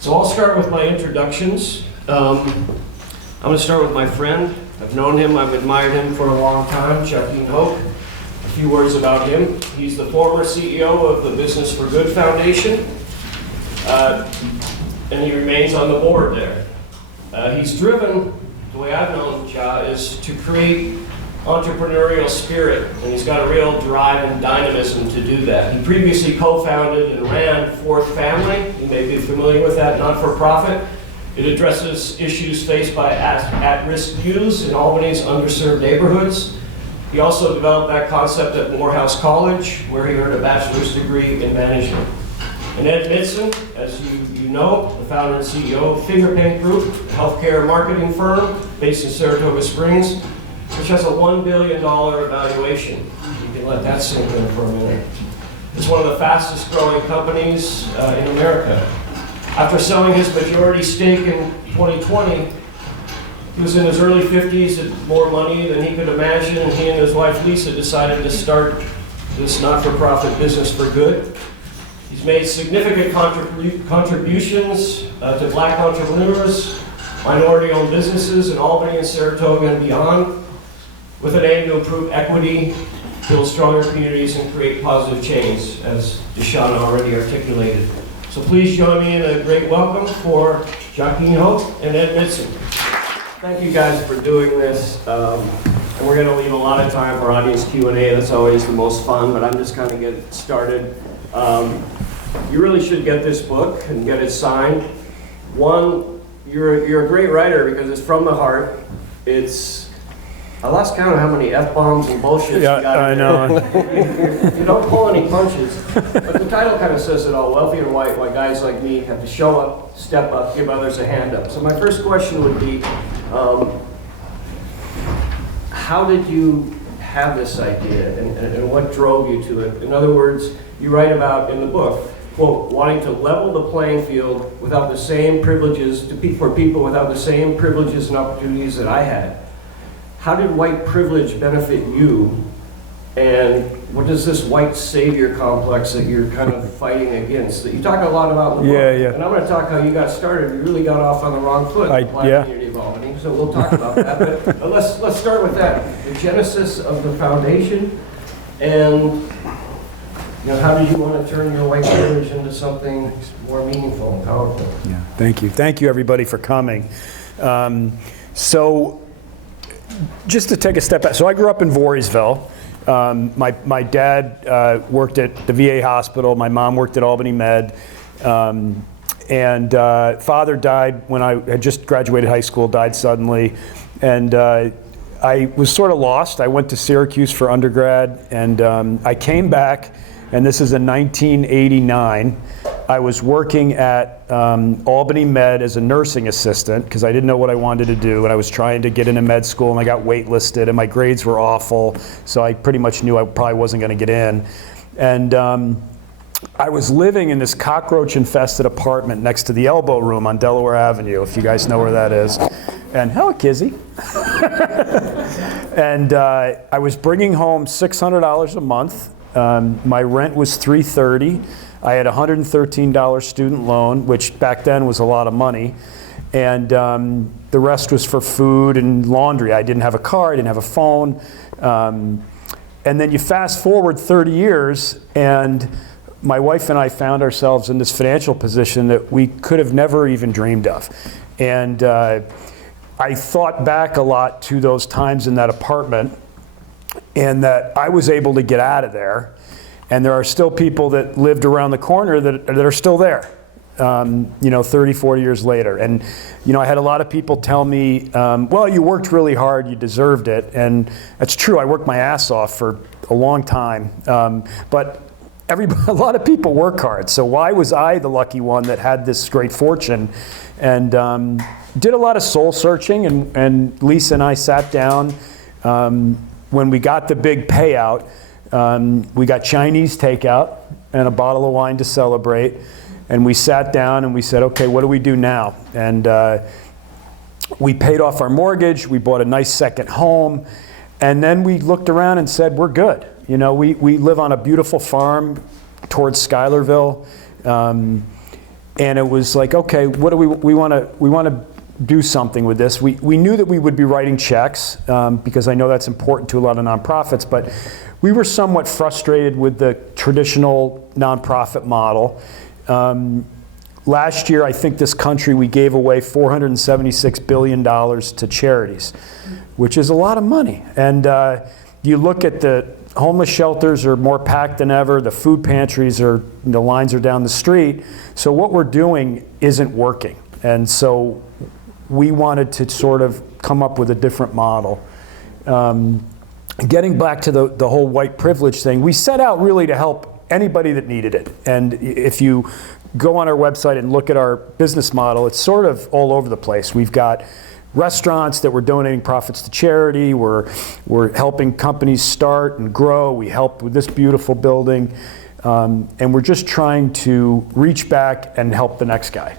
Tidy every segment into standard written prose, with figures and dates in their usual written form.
So I'll start with my introductions. I'm going to start with my friend. I've known him, I've admired him for a long time, Jahkeen Hoke. A few words about him. He's the former CEO of the Business for Good Foundation, and he remains on the board there. He's driven, the way I've known Jah, is to create entrepreneurial spirit, and he's got a real drive and dynamism to do that. He previously co-founded and ran Fourth Family. You may be familiar with that, not-for-profit. It addresses issues faced by at-risk youths in Albany's underserved neighborhoods. He also developed that concept at Morehouse College, where he earned a bachelor's degree in management. And Ed Mitzen, as you know, the founder and CEO of Fingerpaint Group, a healthcare marketing firm based in Saratoga Springs, which has a $1 billion valuation. You can let that sink in for a minute. It's one of the fastest growing companies in America. After selling his majority stake in 2020, he was in his early 50s, had more money than he could imagine, and he and his wife Lisa decided to start this not-for-profit business for good. He's made significant contributions to black entrepreneurs, minority-owned businesses in Albany and Saratoga and beyond, with an aim to improve equity, build stronger communities, and create positive change, as Deshawn already articulated. So please join me in a great welcome for Jahkeen Hoke and Ed Mitzen. Thank you guys for doing this. And we're going to leave a lot of time for audience Q&A. That's always the most fun, but I'm just kind of getting started. You really should get this book and get it signed. One, you're a great writer because it's from the heart. I lost count of how many F-bombs and bullshit you got I know. You don't pull any punches. But the title kind of says it all. Wealthy and white, why guys like me have to show up, step up, give others a hand up. So my first question would be, how did you have this idea and what drove you to it? In other words, you write about in the book, quote, wanting to level the playing field without the same privileges, for people without the same privileges and opportunities that I had. How did white privilege benefit you? And what is this white savior complex that you're kind of fighting against? That you talk a lot about in the book. Yeah. And I'm going to talk how you got started. You really got off on the wrong foot in the black community of Albany. So we'll talk about that. But let's start with that. The genesis of the foundation, and how did you want to turn your white privilege into something more meaningful and powerful? Yeah. Thank you. Thank you, everybody, for coming. So just to take a step back, so I grew up in Voorheesville. My dad worked at the VA hospital. My mom worked at Albany Med. And father died when I had just graduated high school, died suddenly. And I was sort of lost. I went to Syracuse for undergrad, and I came back, and this is in 1989. I was working at Albany Med as a nursing assistant because I didn't know what I wanted to do, and I was trying to get into med school, and I got waitlisted, and my grades were awful, so I pretty much knew I probably wasn't going to get in. And I was living in this cockroach-infested apartment next to the Elbow Room on Delaware Avenue, if you guys know where that is. And hello, Kizzy. And I was bringing home $600 a month. My rent was $330. I had a $113 student loan, which back then was a lot of money. And the rest was for food and laundry. I didn't have a car, I didn't have a phone. And then you fast forward 30 years, and my wife and I found ourselves in this financial position that we could have never even dreamed of. And I thought back a lot to those times in that apartment, and that I was able to get out of there. And there are still people that lived around the corner that are still there, 30, 40 years later. And, I had a lot of people tell me, well, you worked really hard, you deserved it. And that's true, I worked my ass off for a long time. But a lot of people work hard. So why was I the lucky one that had this great fortune? And did a lot of soul searching, and Lisa and I sat down. When we got the big payout, we got Chinese takeout and a bottle of wine to celebrate. And we sat down and we said, okay, what do we do now? And we paid off our mortgage, we bought a nice second home, and then we looked around and said, we're good. We live on a beautiful farm towards Schuylerville. And it was like, okay, what do we want to do something with this. We knew that we would be writing checks because I know that's important to a lot of nonprofits, but we were somewhat frustrated with the traditional nonprofit model. Last year, I think this country, we gave away $476 billion to charities, which is a lot of money. And you look at the homeless shelters are more packed than ever. The food pantries the lines are down the street. So what we're doing isn't working. And so we wanted to sort of come up with a different model. Getting back to the whole white privilege thing, we set out really to help anybody that needed it. And if you go on our website and look at our business model, it's sort of all over the place. We've got restaurants that we're donating profits to charity. We're helping companies start and grow. We help with this beautiful building. And we're just trying to reach back and help the next guy.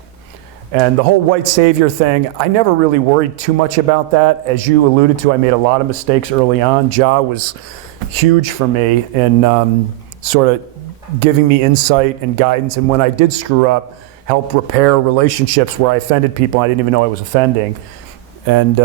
And the whole white savior thing, I never really worried too much about that. As you alluded to, I made a lot of mistakes early on. Ja was huge for me in sort of giving me insight and guidance. And when I did screw up, help repair relationships where I offended people I didn't even know I was offending. And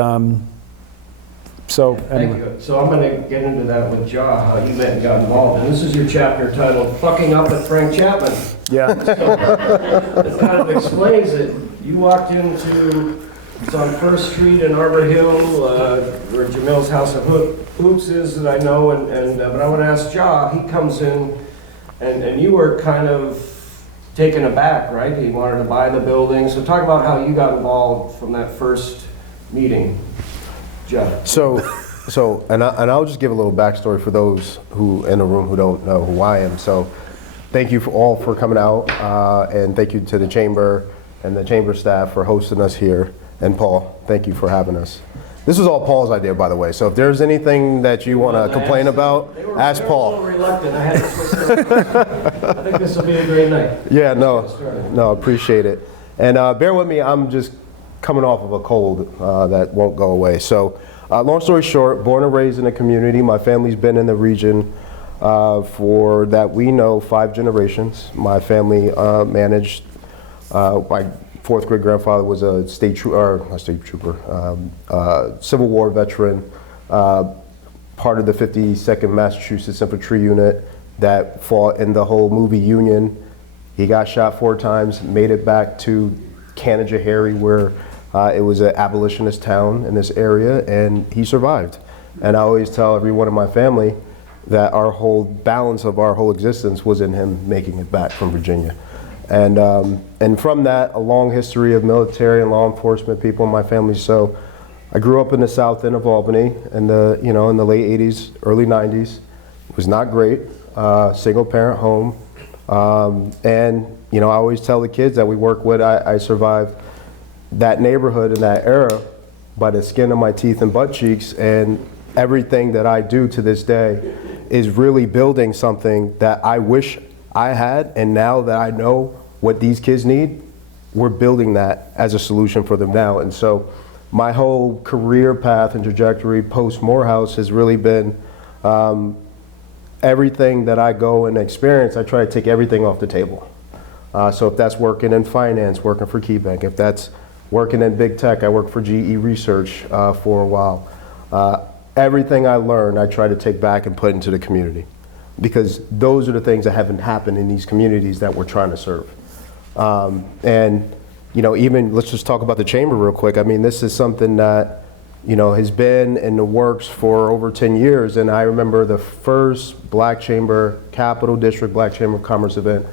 so anyway. Thank you. So I'm going to get into that with Ja, how you met and got involved. And this is your chapter titled, Fucking Up at Frank Chapman. Yeah. It kind of explains it. You walked into, it's on First Street in Arbor Hill, where Jamil's House of Hoops is that I know, but I want to ask Ja, he comes in, and you were kind of taken aback, right? He wanted to buy the building. So talk about how you got involved from that first meeting, Ja. So, and I'll just give a little backstory for those who in the room who don't know who I am. So, thank you all for coming out, and thank you to the Chamber and the Chamber staff for hosting us here. And Paul, thank you for having us. This was all Paul's idea, by the way. So if there's anything that you want to complain about, ask Paul. They were a little reluctant. I had to switch them. I think this will be a great night. Yeah, no, appreciate it. And bear with me, I'm just coming off of a cold that won't go away. So long story short, born and raised in the community. My family's been in the region for that we know 5 generations. My family managed, my 4th great grandfather was a Civil War veteran, part of the 52nd Massachusetts Infantry Unit that fought in the whole movie Union. He got shot 4 times, made it back to Canajoharie, where it was an abolitionist town in this area, and he survived. And I always tell everyone in my family that our whole balance of our whole existence was in him making it back from Virginia. And from that, a long history of military and law enforcement people in my family. So I grew up in the south end of Albany in the, in the late 80s, early 90s. It was not great, single parent home. And, I always tell the kids that we work with, I survived that neighborhood in that era by the skin of my teeth and butt cheeks. And everything that I do to this day is really building something that I wish I had, and now that I know what these kids need, we're building that as a solution for them now. And so my whole career path and trajectory post Morehouse has really been everything that I go and experience, I try to take everything off the table. So if that's working in finance, working for KeyBank, if that's working in big tech, I worked for GE Research for a while. Everything I learned, I try to take back and put into the community, because those are the things that haven't happened in these communities that we're trying to serve. And, even let's just talk about the Chamber real quick. I mean, this is something that, has been in the works for over 10 years. And I remember the first Black Chamber, Capital District Black Chamber of Commerce event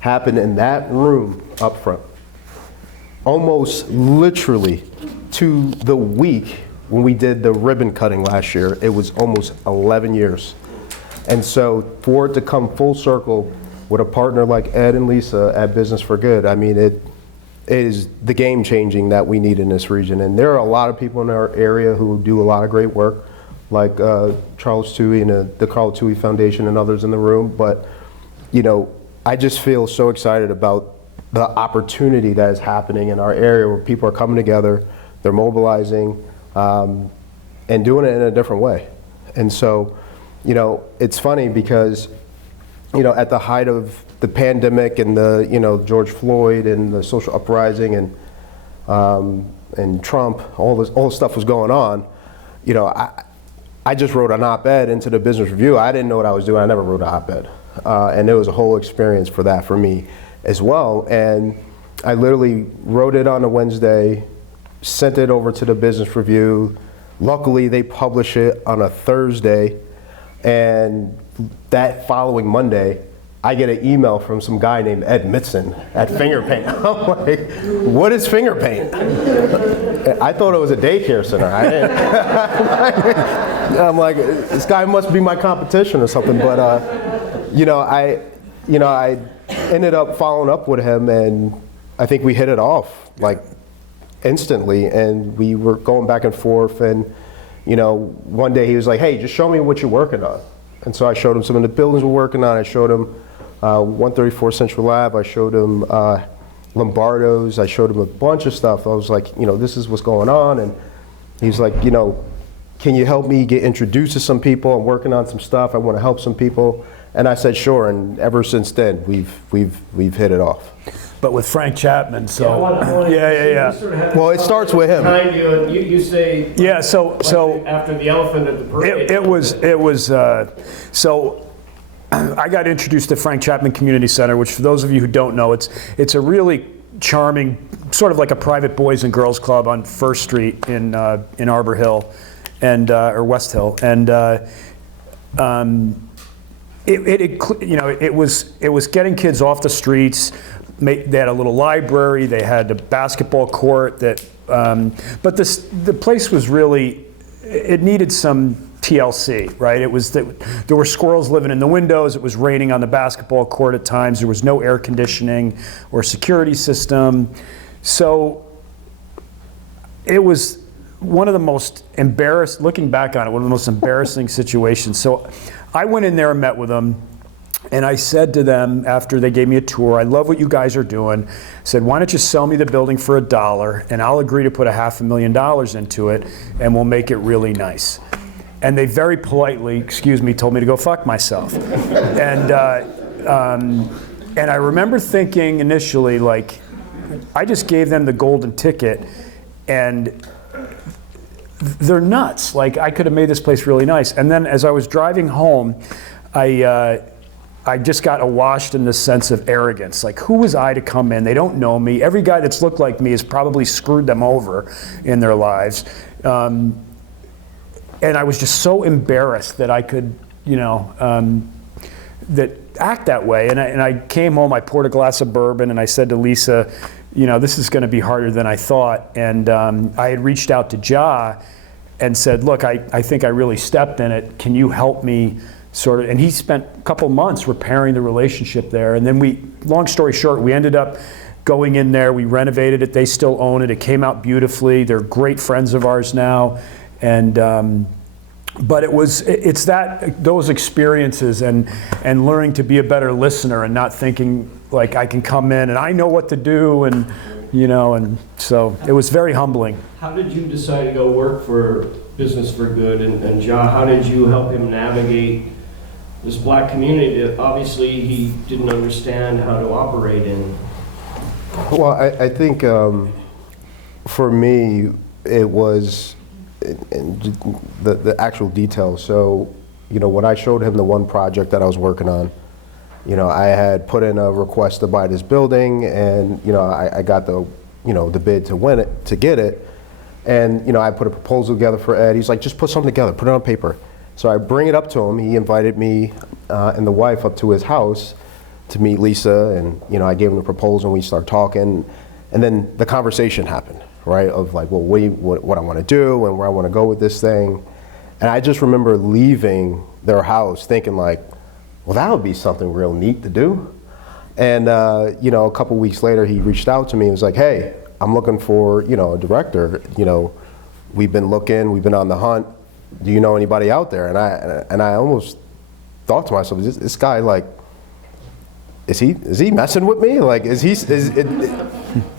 happened in that room up front. Almost literally to the week when we did the ribbon cutting last year, it was almost 11 years. And so for it to come full circle with a partner like Ed and Lisa at Business for Good, I mean, it is the game changing that we need in this region. And there are a lot of people in our area who do a lot of great work, like Charles Toohey and the Carl Toohey Foundation and others in the room. But, I just feel so excited about the opportunity that is happening in our area, where people are coming together, they're mobilizing, and doing it in a different way. And so, it's funny because at the height of the pandemic and the, George Floyd and the social uprising and Trump, all this stuff was going on, I just wrote an op-ed into the Business Review. I didn't know what I was doing. I never wrote an op-ed. And it was a whole experience for me as well. And I literally wrote it on a Wednesday, sent it over to the Business Review. Luckily, they publish it on a Thursday. And that following Monday, I get an email from some guy named Ed Mitzen at Fingerpaint. I'm like, what is Fingerpaint? I thought it was a daycare center. I didn't. I'm like, this guy must be my competition or something. But I ended up following up with him, and I think we hit it off like instantly. And we were going back and forth. And one day he was like, hey, just show me what you're working on. And so I showed him some of the buildings we're working on. I showed him 134 Central Ave. I showed him Lombardo's. I showed him a bunch of stuff. I was like, this is what's going on. And he's like, can you help me get introduced to some people? I'm working on some stuff. I want to help some people. And I said, sure. And ever since then, we've hit it off. But with Frank Chapman, so yeah. Well, it starts with him. Behind you, and you say so after the elephant at the parade. it was so I got introduced to Frank Chapman Community Center, which for those of you who don't know, it's a really charming, sort of like a private boys and girls club on First Street in Arbor Hill, and or West Hill, and it was getting kids off the streets. They had a little library. They had a basketball court. But the place was really, it needed some TLC, right? It was that there were squirrels living in the windows. It was raining on the basketball court at times. There was no air conditioning or security system. So it was one of the most looking back on it, one of the most embarrassing situations. So I went in there and met with them. And I said to them after they gave me a tour, I love what you guys are doing. I said, why don't you sell me the building for $1 and I'll agree to put $500,000 into it and we'll make it really nice. And they very politely, told me to go fuck myself. And I remember thinking initially, like, I just gave them the golden ticket and they're nuts. Like, I could have made this place really nice. And then as I was driving home, I just got awashed in this sense of arrogance. Like, who was I to come in? They don't know me. Every guy that's looked like me has probably screwed them over in their lives. And I was just so embarrassed that I could, act that way. And I came home, I poured a glass of bourbon, and I said to Lisa, this is going to be harder than I thought. And I had reached out to Ja and said, look, I think I really stepped in it. Can you help me? And he spent a couple months repairing the relationship there. And then long story short, we ended up going in there, we renovated it, they still own it, it came out beautifully, they're great friends of ours now. And but it's those experiences and learning to be a better listener and not thinking like I can come in and I know what to do, and and so it was very humbling. How did you decide to go work for Business for Good, and Ja, how did you help him navigate this black community that obviously he didn't understand how to operate in? Well, I think for me, it was the actual details. So, when I showed him the one project that I was working on, I had put in a request to buy this building, and I got the bid to win it, to get it, and I put a proposal together for Ed. He's like, just put something together, put it on paper. So I bring it up to him. He invited me and the wife up to his house to meet Lisa, and I gave him the proposal, and we started talking, and then the conversation happened, right? Of like, well, what I want to do and where I want to go with this thing, and I just remember leaving their house thinking like, well, that would be something real neat to do. And a couple weeks later, he reached out to me and was like, hey, I'm looking for a director. We've been looking, we've been on the hunt. Do you know anybody out there? And I almost thought to myself, is this guy like, is he messing with me? Like,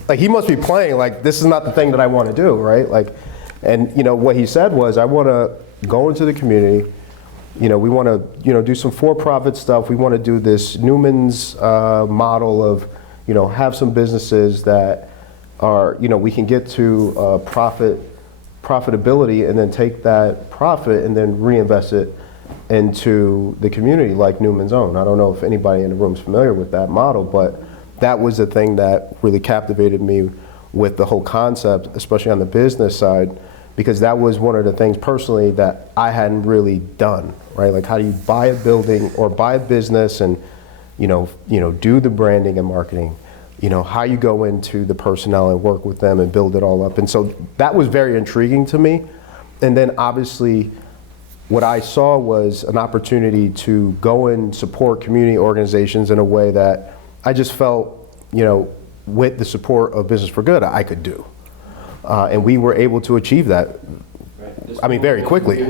like he must be playing, like this is not the thing that I want to do, right? Like, and what he said was, I want to go into the community, we want to, do some for-profit stuff. We want to do this Newman's model of, have some businesses that are, we can get to profitability and then take that profit and then reinvest it into the community like Newman's Own. I don't know if anybody in the room is familiar with that model, but that was the thing that really captivated me with the whole concept, especially on the business side, because that was one of the things personally that I hadn't really done, right? Like, how do you buy a building or buy a business and, do the branding and marketing, how you go into the personnel and work with them and build it all up. And so that was very intriguing to me. And then obviously what I saw was an opportunity to go and support community organizations in a way that I just felt, with the support of Business for Good, I could do. And we were able to achieve that, very quickly.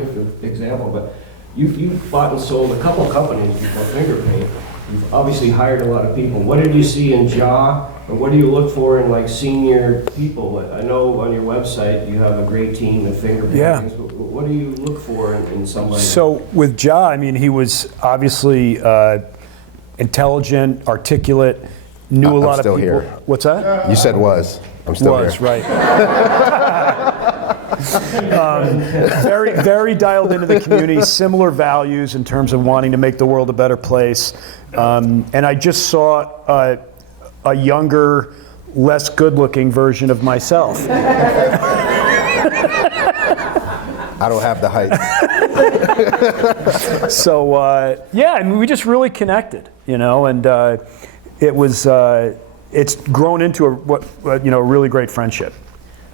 Example, but you've bought and sold a couple of companies before Fingerpaint. You've obviously hired a lot of people. What did you see in Jah, and what do you look for in like senior people? I know on your website you have a great team at Fingerpaint. Yeah. What do you look for in somebody? So with Jah, he was obviously intelligent, articulate, knew a lot of people. I'm still here. What's that? You said was. I'm still here. Right. Very, very dialed into the community, similar values in terms of wanting to make the world a better place. And I just saw a younger, less good-looking version of myself. I don't have the height. So we just really connected, and it was it's grown into a really great friendship.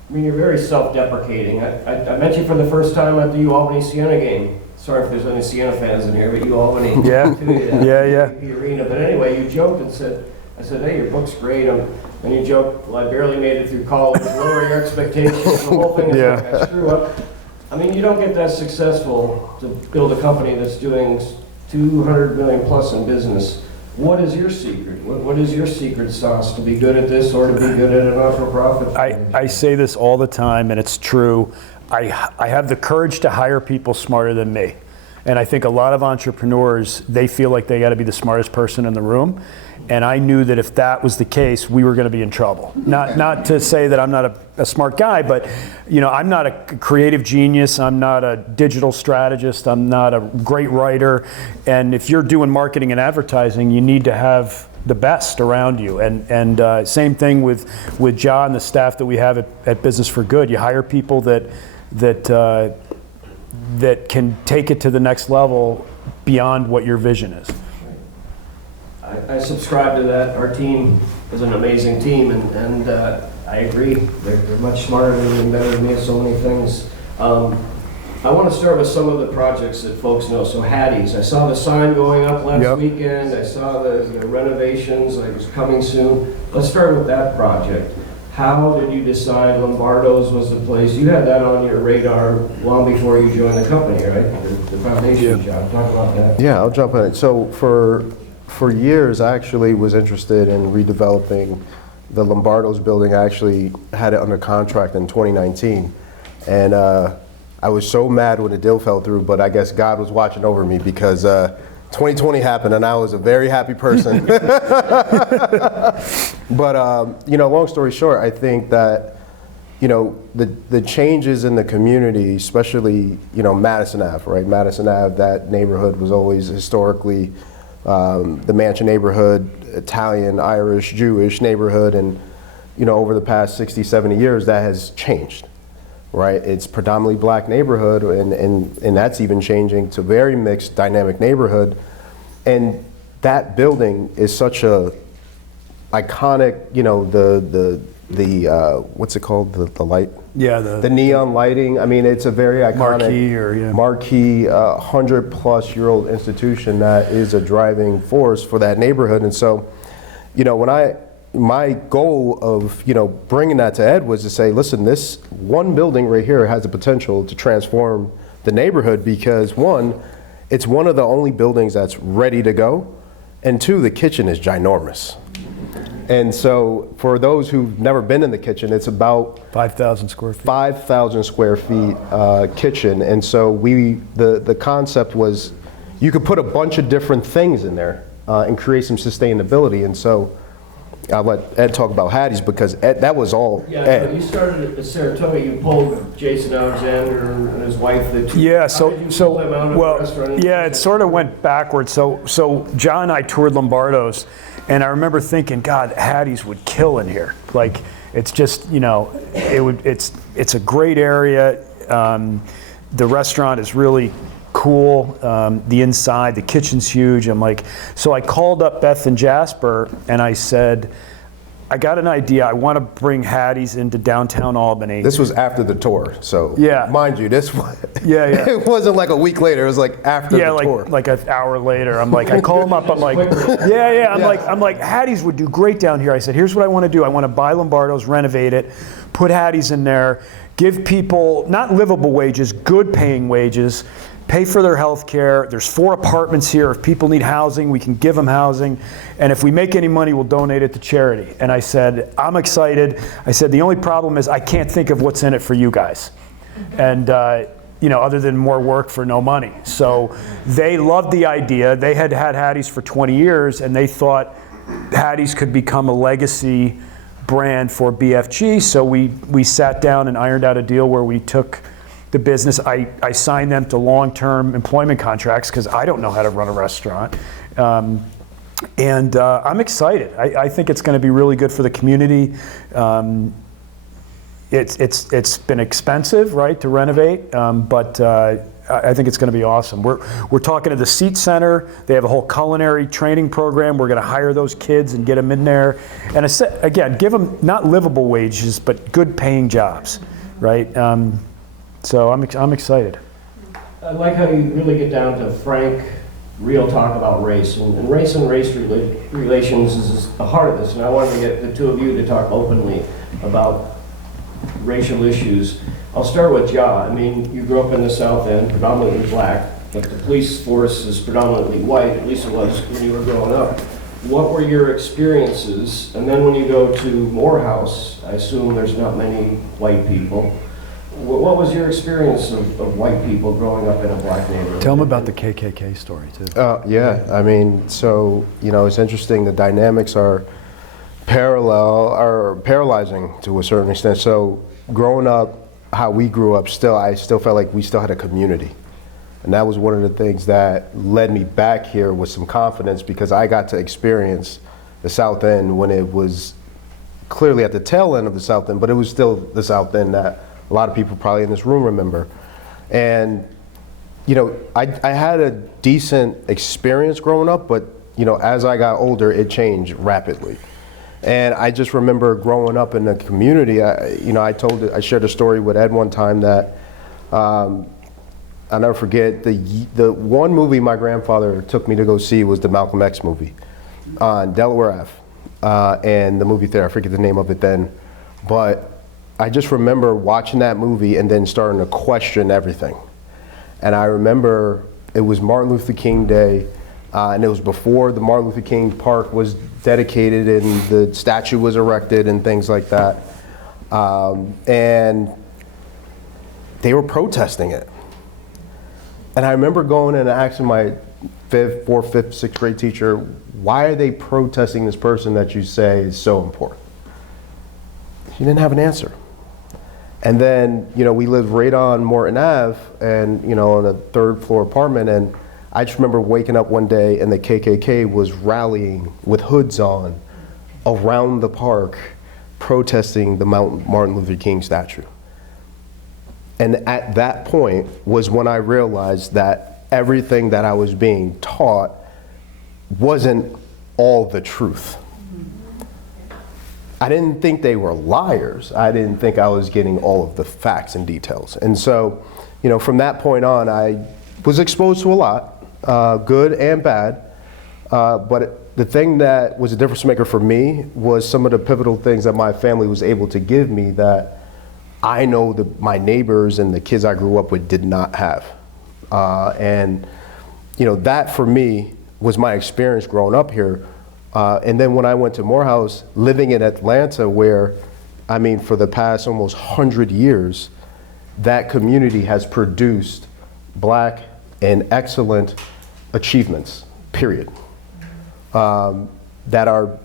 You're very self-deprecating. I met you for the first time at the U-Albany Siena game. Sorry if there's any Siena fans in here, but U-Albany. Yeah. The arena. But anyway, you joked and said, hey, your book's great. And you joked, well, I barely made it through college. Lower your expectations. The whole thing is like, I screw up. You don't get that successful to build a company that's doing 200 million plus in business. What is your secret? What is your secret sauce to be good at this or to be good at a not-for-profit? I say this all the time, and it's true. I have the courage to hire people smarter than me. And I think a lot of entrepreneurs, they feel like they got to be the smartest person in the room. And I knew that if that was the case, we were going to be in trouble. Not to say that I'm not a smart guy, but I'm not a creative genius. I'm not a digital strategist. I'm not a great writer. And if you're doing marketing and advertising, you need to have the best around you. And same thing with Jah and the staff that we have at Business for Good. You hire people that can take it to the next level beyond what your vision is. I subscribe to that. Our team is an amazing team, and I agree. They're much smarter than me and better than me at so many things. I want to start with some of the projects that folks know. So Hattie's, I saw the sign going up last weekend. I saw the renovations, like it's coming soon. Let's start with that project. How did you decide Lombardo's was the place? You had that on your radar long before you joined the company, right? The foundation job. Talk about that. Yeah, I'll jump on it. So for years, I actually was interested in redeveloping the Lombardo's building. I actually had it under contract in 2019. And I was so mad when the deal fell through, but I guess God was watching over me because 2020 happened and I was a very happy person. But, long story short, I think that, the changes in the community, especially, Madison Ave, right? Madison Ave, that neighborhood was always historically the Mansion neighborhood, Italian, Irish, Jewish neighborhood, and over the past 60, 70 years that has changed, right? It's predominantly black neighborhood, and that's even changing to very mixed, dynamic neighborhood. And that building is such a iconic, the what's it called, the light? Yeah, the neon lighting. it's a very iconic marquee 100-plus-year-old institution that is a driving force for that neighborhood. And so, my goal of bringing that to Ed was to say, listen, this one building right here has the potential to transform the neighborhood because one, it's one of the only buildings that's ready to go, and two, the kitchen is ginormous. And so for those who've never been in the kitchen, it's about 5,000 square feet. 5,000 square feet kitchen. And so the concept was, you could put a bunch of different things in there and create some sustainability. And so I'll let Ed talk about Hattie's, because Ed, that was all Yeah, Ed. when you started at Saratoga, you pulled Jason Alexander and his wife, the two. Yeah, How so, did you pull them out of the well, restaurant? yeah, it sort of went backwards. So John and I toured Lombardo's, and I remember thinking, God, Hattie's would kill in here. Like, it's just, you know, it's a great area. The restaurant is really cool. The inside, the kitchen's huge. I'm like, so I called up Beth and Jasper, and I said, I got an idea. I want to bring Hattie's into downtown Albany. This was after the tour, so Yeah. mind you, this was, Yeah. it wasn't like a week later, it was like after the tour. like an hour later. I'm like, I call him up. I'm like, yeah. I'm like, Hattie's would do great down here. I said, here's what I want to do. I want to buy Lombardo's, renovate it, put Hattie's in there, give people not livable wages, good paying wages, pay for their health care. There's 4 apartments here. If people need housing, we can give them housing. And if we make any money, we'll donate it to charity. And I said, I'm excited. I said, the only problem is I can't think of what's in it for you guys. And, you know, other than more work for no money. So they loved the idea. They had had Hattie's for 20 years, and they thought Hattie's could become a legacy brand for BFG. So we sat down and ironed out a deal where we took the business. I signed them to long-term employment contracts because I don't know how to run a restaurant. And I'm excited. I think it's going to be really good for the community. It's been expensive, right, to renovate, but I think it's going to be awesome. We're talking to the Seat Center. They have a whole culinary training program. We're going to hire those kids and get them in there. And again, give them not livable wages, but good paying jobs, right? So I'm excited. I like how you really get down to frank, real talk about race. And race relations is the heart of this. And I wanted to get the two of you to talk openly about racial issues. I'll start with Ja. I mean, you grew up in the South End, predominantly black, but the police force is predominantly white, at least it was when you were growing up. What were your experiences? And then when you go to Morehouse, I assume there's not many white people. What was your experience of white people growing up in a black neighborhood? Tell them about the KKK story, too. Yeah, I mean, so, you know, it's interesting. The dynamics are paralyzing to a certain extent. So growing up, how we grew up, I still felt like we still had a community. And that was one of the things that led me back here with some confidence, because I got to experience the South End when it was clearly at the tail end of the South End, but it was still the South End that a lot of people probably in this room remember. And, you know, I had a decent experience growing up, but, you know, as I got older, it changed rapidly. And I just remember growing up in the community. I shared a story with Ed one time that I'll never forget. The one movie my grandfather took me to go see was the Malcolm X movie on Delaware Ave, and the movie theater. I forget the name of it then, but I just remember watching that movie and then starting to question everything. And I remember it was Martin Luther King Day, and it was before the Martin Luther King Park was dedicated and the statue was erected and things like that. And they were protesting it. And I remember going in and asking my 4th, 5th, 6th grade teacher, why are they protesting this person that you say is so important? She didn't have an answer. And then, you know, we lived right on Morton Ave, and, you know, in a 3rd floor apartment, and I just remember waking up one day and the KKK was rallying with hoods on around the park protesting the Martin Luther King statue. And at that point was when I realized that everything that I was being taught wasn't all the truth. I didn't think they were liars. I didn't think I was getting all of the facts and details. And so, you know, from that point on, I was exposed to a lot, good and bad. But the thing that was a difference maker for me was some of the pivotal things that my family was able to give me that I know that my neighbors and the kids I grew up with did not have. And, you know, that for me was my experience growing up here. And then when I went to Morehouse, living in Atlanta, where, I mean, for the past almost 100 years, that community has produced black and excellent achievements, period, that are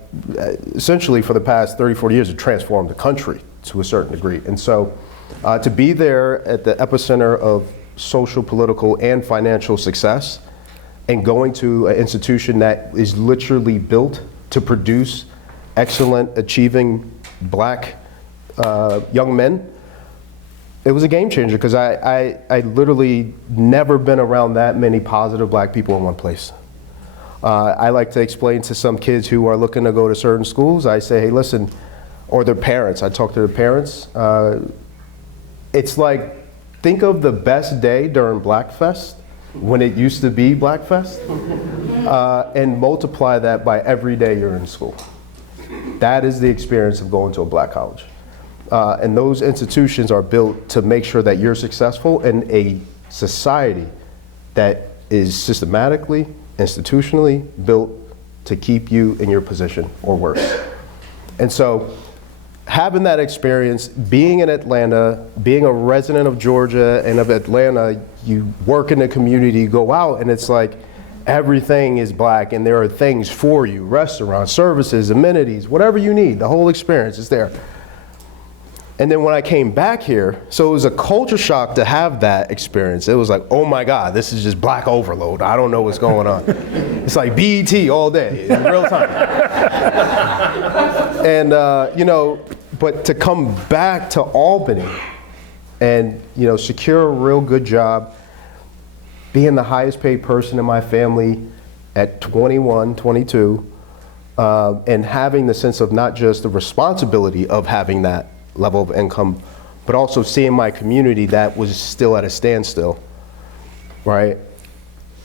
essentially for the past 30, 40 years have transformed the country to a certain degree. And so to be there at the epicenter of social, political, and financial success, and going to an institution that is literally built to produce excellent, achieving black young men, it was a game changer, because I literally never been around that many positive black people in one place. I like to explain to some kids who are looking to go to certain schools, I say, hey, listen, or their parents, I talk to their parents, it's like, think of the best day during Blackfest, when it used to be Blackfest, and multiply that by every day you're in school. That is the experience of going to a black college. And those institutions are built to make sure that you're successful in a society that is systematically, institutionally built to keep you in your position or worse. And so having that experience, being in Atlanta, being a resident of Georgia and of Atlanta, you work in the community, you go out, and it's like everything is black and there are things for you, restaurants, services, amenities, whatever you need, the whole experience is there. And then when I came back here, so it was a culture shock to have that experience. It was like, oh my God, this is just black overload. I don't know what's going on. It's like BET all day in real time. And, you know, but to come back to Albany and, you know, secure a real good job, being the highest paid person in my family at 21, 22, and having the sense of not just the responsibility of having that level of income, but also seeing my community that was still at a standstill, right?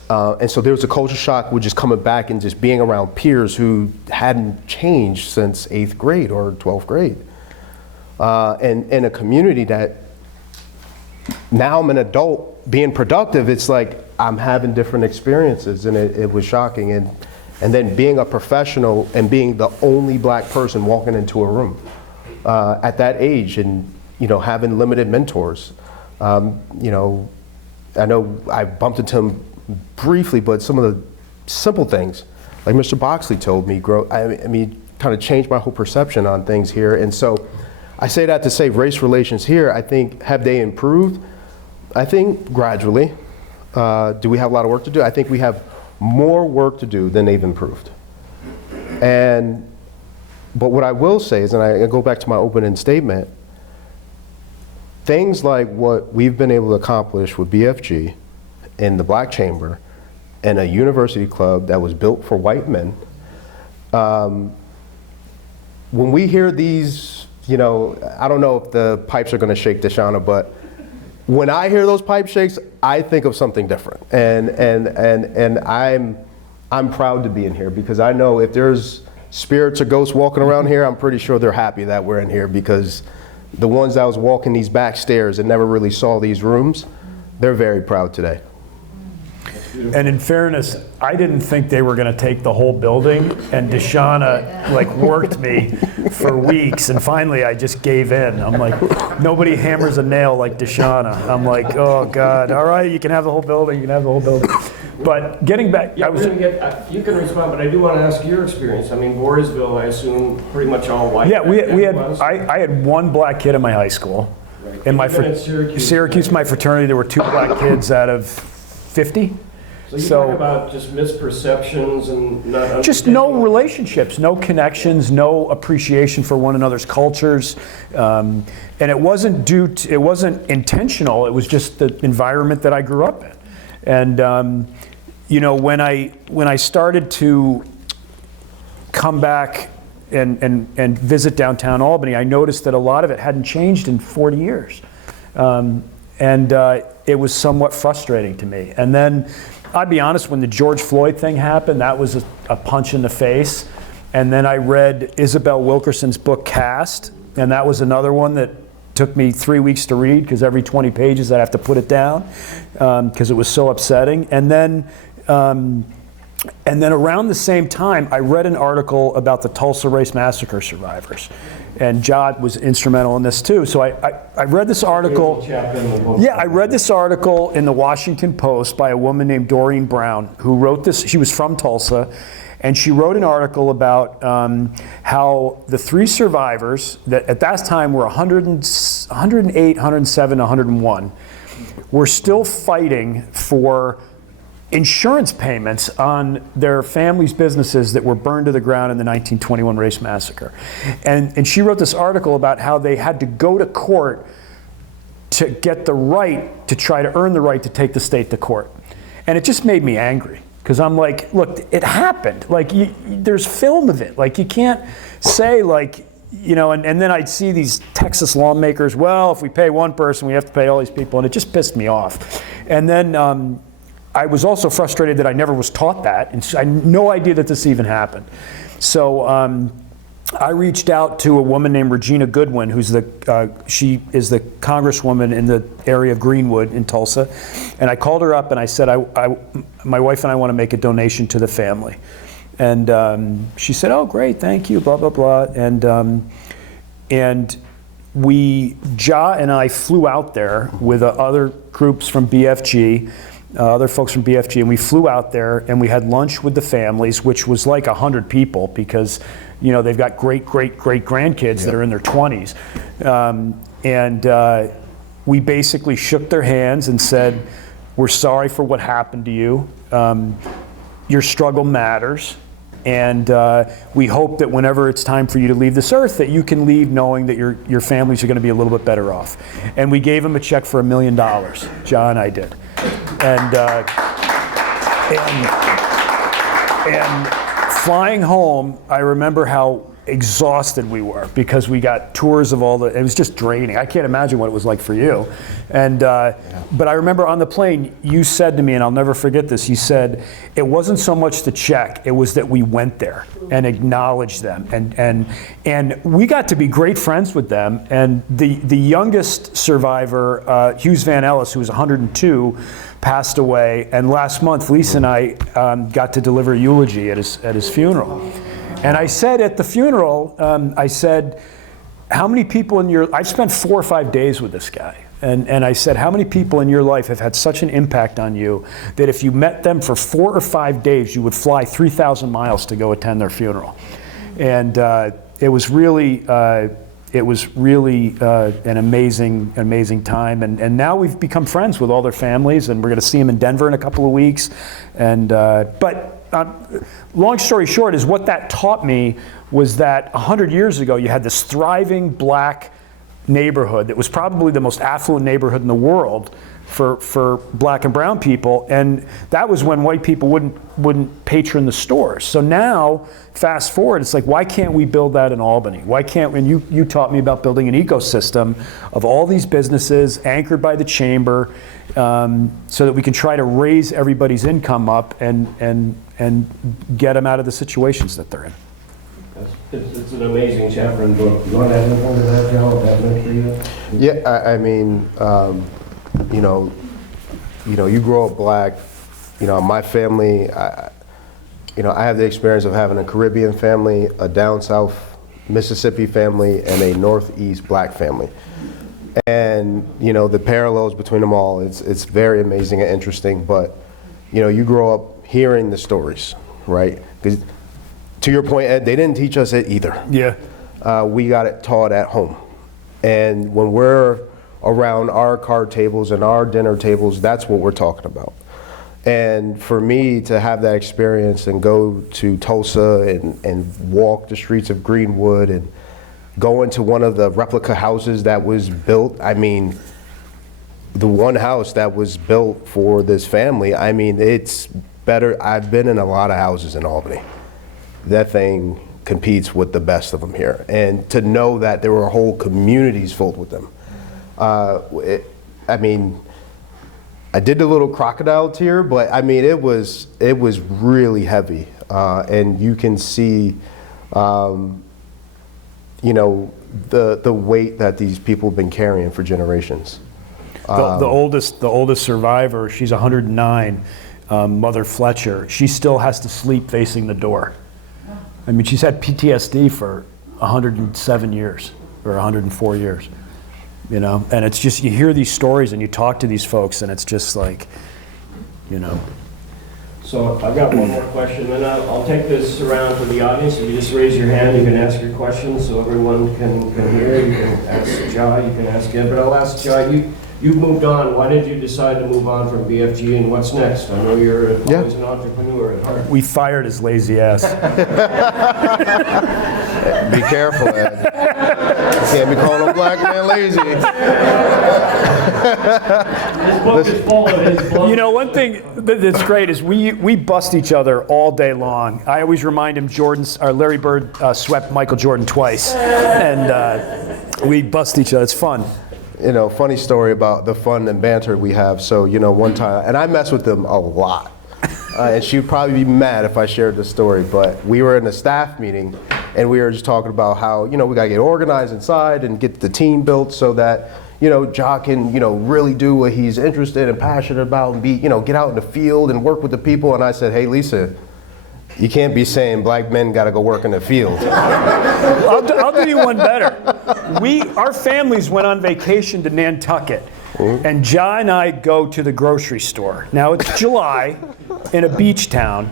And so there was a culture shock with just coming back and just being around peers who hadn't changed since 8th grade or 12th grade. And in a community that now I'm an adult being productive, it's like I'm having different experiences, and it was shocking. And then being a professional and being the only black person walking into a room at that age, and you know, having limited mentors. You know, I know I bumped into him briefly, but some of the simple things, like Mr. Boxley told me, I mean, kind of changed my whole perception on things here. And so I say that to say race relations here, I think, have they improved? I think gradually. Do we have a lot of work to do? I think we have more work to do than they've improved. But what I will say is, and I go back to my opening statement, things like what we've been able to accomplish with BFG in the Black Chamber and a university club that was built for white men, when we hear these, you know, I don't know if the pipes are going to shake, Deshauna, but when I hear those pipe shakes, I think of something different. And I'm proud to be in here, because I know if there's spirits or ghosts walking around here, I'm pretty sure they're happy that we're in here, because the ones that was walking these back stairs and never really saw these rooms, they're very proud today. And in fairness, I didn't think they were going to take the whole building, and Deshauna like worked me for weeks, and finally I just gave in. I'm like, nobody hammers a nail like Deshauna. I'm like, oh God, all right, you can have the whole building, you can have the whole building. But getting back, yeah, you can respond, but I do want to ask your experience. I mean, Voorheesville, I assume, pretty much all white. Yeah, I had one black kid in my high school. Right. In my Syracuse, my fraternity, there were 2 black kids out of 50. So you talk about just misperceptions and not just no relationships, no connections, no appreciation for one another's cultures, and it wasn't it wasn't intentional. It was just the environment that I grew up in, and you know, when I started to come back and visit downtown Albany, I noticed that a lot of it hadn't changed in 40 years, and it was somewhat frustrating to me. And then, I'd be honest, when the George Floyd thing happened, that was a punch in the face. And then I read Isabel Wilkerson's book, Caste, and that was another one that took me 3 weeks to read, because every 20 pages I'd have to put it down, because it was so upsetting. And then And then around the same time, I read an article about the Tulsa Race Massacre survivors. And Jod was instrumental in this too. So I read this article. Yeah, I read this article in the Washington Post by a woman named Doreen Brown, who wrote this. She was from Tulsa. And she wrote an article about how the 3 survivors, that at that time were 108, 107, 101, were still fighting for insurance payments on their families' businesses that were burned to the ground in the 1921 race massacre. And she wrote this article about how they had to go to court to get the right, to try to earn the right to take the state to court. And it just made me angry. Because I'm like, look, it happened. Like, there's film of it. Like, you can't say, like, you know, and then I'd see these Texas lawmakers, well, if we pay one person, we have to pay all these people. And it just pissed me off. And then I was also frustrated that I never was taught that. And so I had no idea that this even happened. So I reached out to a woman named Regina Goodwin, who's she is the congresswoman in the area of Greenwood in Tulsa. And I called her up and I said, my wife and I want to make a donation to the family. And she said, oh, great, thank you, blah, blah, blah. And Ja and I flew out there with other groups from BFG, other folks from BFG, and we flew out there and we had lunch with the families, which was like 100 people because, you know, they've got great grandkids that are in their 20s. We basically shook their hands and said, we're sorry for what happened to you. Your struggle matters. And we hope that whenever it's time for you to leave this earth, that you can leave knowing that your families are going to be a little bit better off. And we gave them a check for $1 million. John and I did. And flying home, I remember how exhausted we were because we got tours of it was just draining. I can't imagine what it was like for you. And but I remember on the plane, you said to me, and I'll never forget this, you said, it wasn't so much the check, it was that we went there and acknowledged them. And we got to be great friends with them. And the youngest survivor, Hughes Van Ellis, who was 102, passed away. And last month, Lisa and I got to deliver a eulogy at his funeral. And I said at the funeral, I said, how many people I've spent 4 or 5 days with this guy. And I said, how many people in your life have had such an impact on you that if you met them for 4 or 5 days, you would fly 3,000 miles to go attend their funeral? And it was really an amazing time. And now we've become friends with all their families, and we're going to see them in Denver in a couple of weeks. But long story short is what that taught me was that 100 years ago you had this thriving black neighborhood that was probably the most affluent neighborhood in the world for black and brown people, and that was when white people wouldn't patron the stores. So now, fast forward, it's like, why can't we build that in Albany? Why can't, and you taught me about building an ecosystem of all these businesses anchored by the chamber, so that we can try to raise everybody's income up and get them out of the situations that they're in. It's an amazing chapter in the book. You want to add anything to that, Joe? That meant for you? Yeah, I mean, you know, you grow up black. You know, my family, I have the experience of having a Caribbean family, a down south Mississippi family, and a northeast black family. And, you know, the parallels between them all, it's very amazing and interesting. But, you know, you grow up hearing the stories, right? Because to your point, Ed, they didn't teach us it either. Yeah. We got it taught at home. And when we're around our card tables and our dinner tables, that's what we're talking about. And for me to have that experience and go to Tulsa and walk the streets of Greenwood and go into one of the replica houses that was built, I mean, the one house that was built for this family, I mean, it's better. I've been in a lot of houses in Albany. That thing competes with the best of them here. And to know that there were whole communities filled with them. I mean, I did the little crocodile tear, but I mean, it was really heavy. And you can see, you know, the weight that these people have been carrying for generations. The oldest survivor, she's 109. Mother Fletcher, she still has to sleep facing the door. I mean, she's had PTSD for 107 years or 104 years, you know? And it's just, you hear these stories and you talk to these folks and it's just like, you know. So I've got one more question, and I'll take this around to the audience. If you just raise your hand, you can ask your question so everyone can hear. You can ask Jai, you can ask Ed, but I'll ask Jai, you've moved on. Why did you decide to move on from BFG, and what's next? I know you're always an entrepreneur at heart. We fired his lazy ass. Be careful, Ed. Can't be calling a black man lazy. This book is full of his blood. You know, one thing that's great is we bust each other all day long. I always remind him Larry Bird swept Michael Jordan twice, and we bust each other. It's fun. You know, funny story about the fun and banter we have. So, you know, one time, and I mess with them a lot, and she would probably be mad if I shared this story, but we were in a staff meeting, and we were just talking about how, you know, we gotta get organized inside and get the team built so that, you know, Ja can, you know, really do what he's interested and passionate about and be, you know, get out in the field and work with the people. And I said, hey, Lisa, you can't be saying black men got to go work in the field. I'll do you one better. Our families went on vacation to Nantucket, and Jai and I go to the grocery store. Now it's July in a beach town,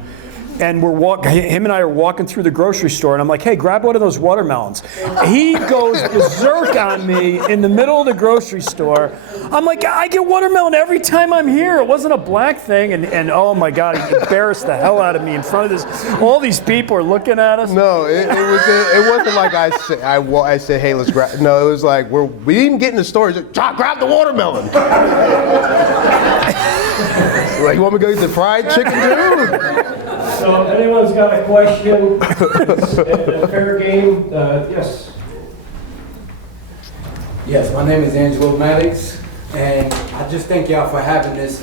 and him and I are walking through the grocery store, and I'm like, hey, grab one of those watermelons. He goes berserk on me in the middle of the grocery store. I'm like, I get watermelon every time I'm here. It wasn't a black thing, and oh my God, he embarrassed the hell out of me in front of this. All these people are looking at us. No, it wasn't like I said, hey, let's grab. No, it was like we didn't get in the store. He's like, Ja, grab the watermelon. Like, you want me to go get the fried chicken too? So if anyone's got a question, it's fair game. Yes. Yes, my name is Angelo Maddox, and I just thank y'all for having this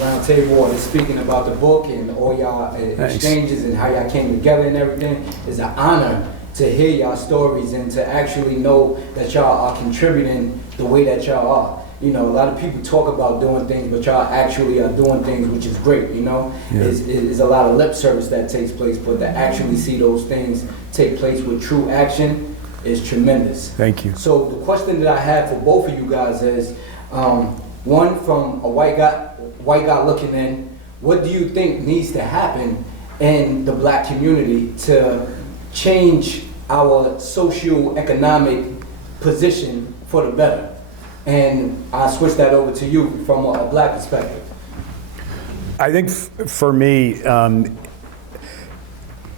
round table and speaking about the book and all y'all exchanges and how y'all came together and everything. It's an honor to hear y'all stories and to actually know that y'all are contributing the way that y'all are. You know, a lot of people talk about doing things, but y'all actually are doing things, which is great, you know? Yeah. It's a lot of lip service that takes place, but to actually see those things take place with true action is tremendous. Thank you. So the question that I have for both of you guys is, one, from a white guy looking in, what do you think needs to happen in the black community to change our socio-economic position for the better? And I'll switch that over to you from a black perspective. I think for me,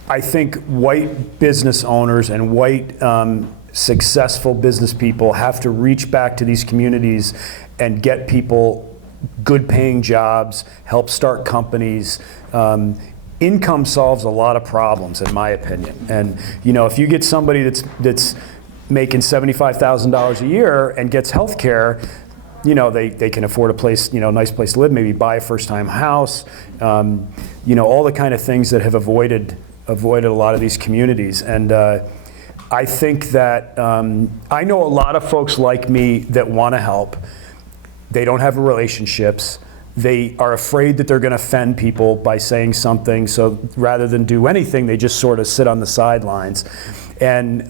I think white business owners and white successful business people have to reach back to these communities and get people good paying jobs, help start companies. Income solves a lot of problems, in my opinion. And you know, if you get somebody that's making $75,000 a year and gets health care, you know, they can afford a place, you know, a nice place to live, maybe buy a first-time house, you know, all the kind of things that have avoided a lot of these communities. And I think that I know a lot of folks like me that want to help. They don't have relationships. They are afraid that they're going to offend people by saying something. So rather than do anything, they just sort of sit on the sidelines. And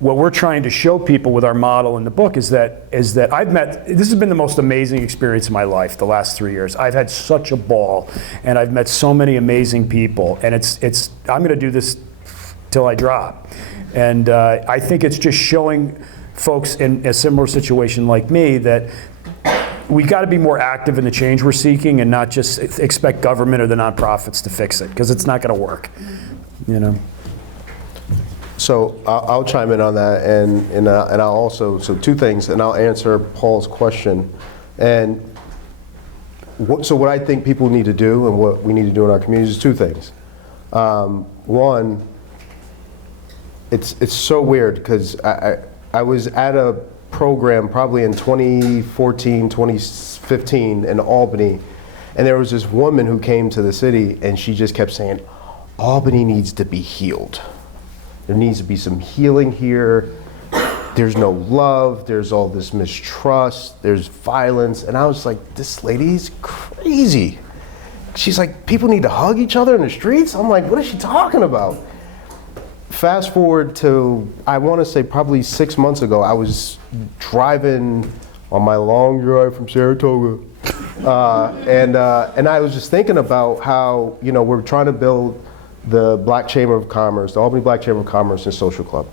what we're trying to show people with our model in the book is that this has been the most amazing experience of my life the last 3 years. I've had such a ball, and I've met so many amazing people, and I'm going to do this till I drop. And I think it's just showing folks in a similar situation like me that we got to be more active in the change we're seeking and not just expect government or the nonprofits to fix it, because it's not going to work, you know. So I'll chime in on that, and I'll also, so two things, and I'll answer Paul's question. And what I think people need to do and what we need to do in our communities is two things. One, it's so weird because I was at a program probably in 2014, 2015 in Albany, and there was this woman who came to the city and she just kept saying, Albany needs to be healed. There needs to be some healing here. There's no love. There's all this mistrust. There's violence. And I was like, this lady's crazy. she's like, people need to hug each other in the streets? I'm like, what is she talking about? Fast forward to, I want to say probably 6 months ago, I was driving on my long drive from Saratoga. And I was just thinking about how, you know, we're trying to build the Black Chamber of Commerce, the Albany Black Chamber of Commerce and Social Club.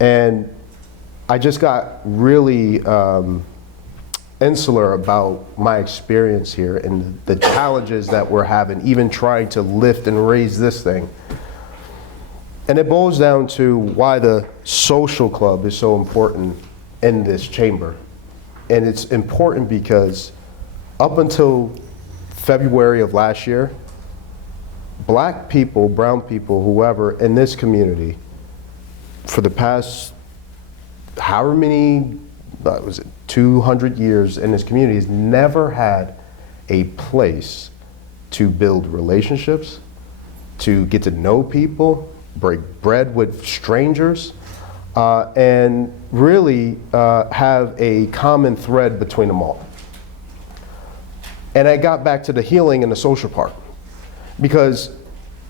And I just got really insular about my experience here and the challenges that we're having, even trying to lift and raise this thing. And it boils down to why the social club is so important in this chamber. And it's important because up until February of last year, black people, brown people, whoever in this community, for the past however many, was it 200 years in this community, has never had a place to build relationships, to get to know people, break bread with strangers, and really have a common thread between them all. And I got back to the healing and the social part. Because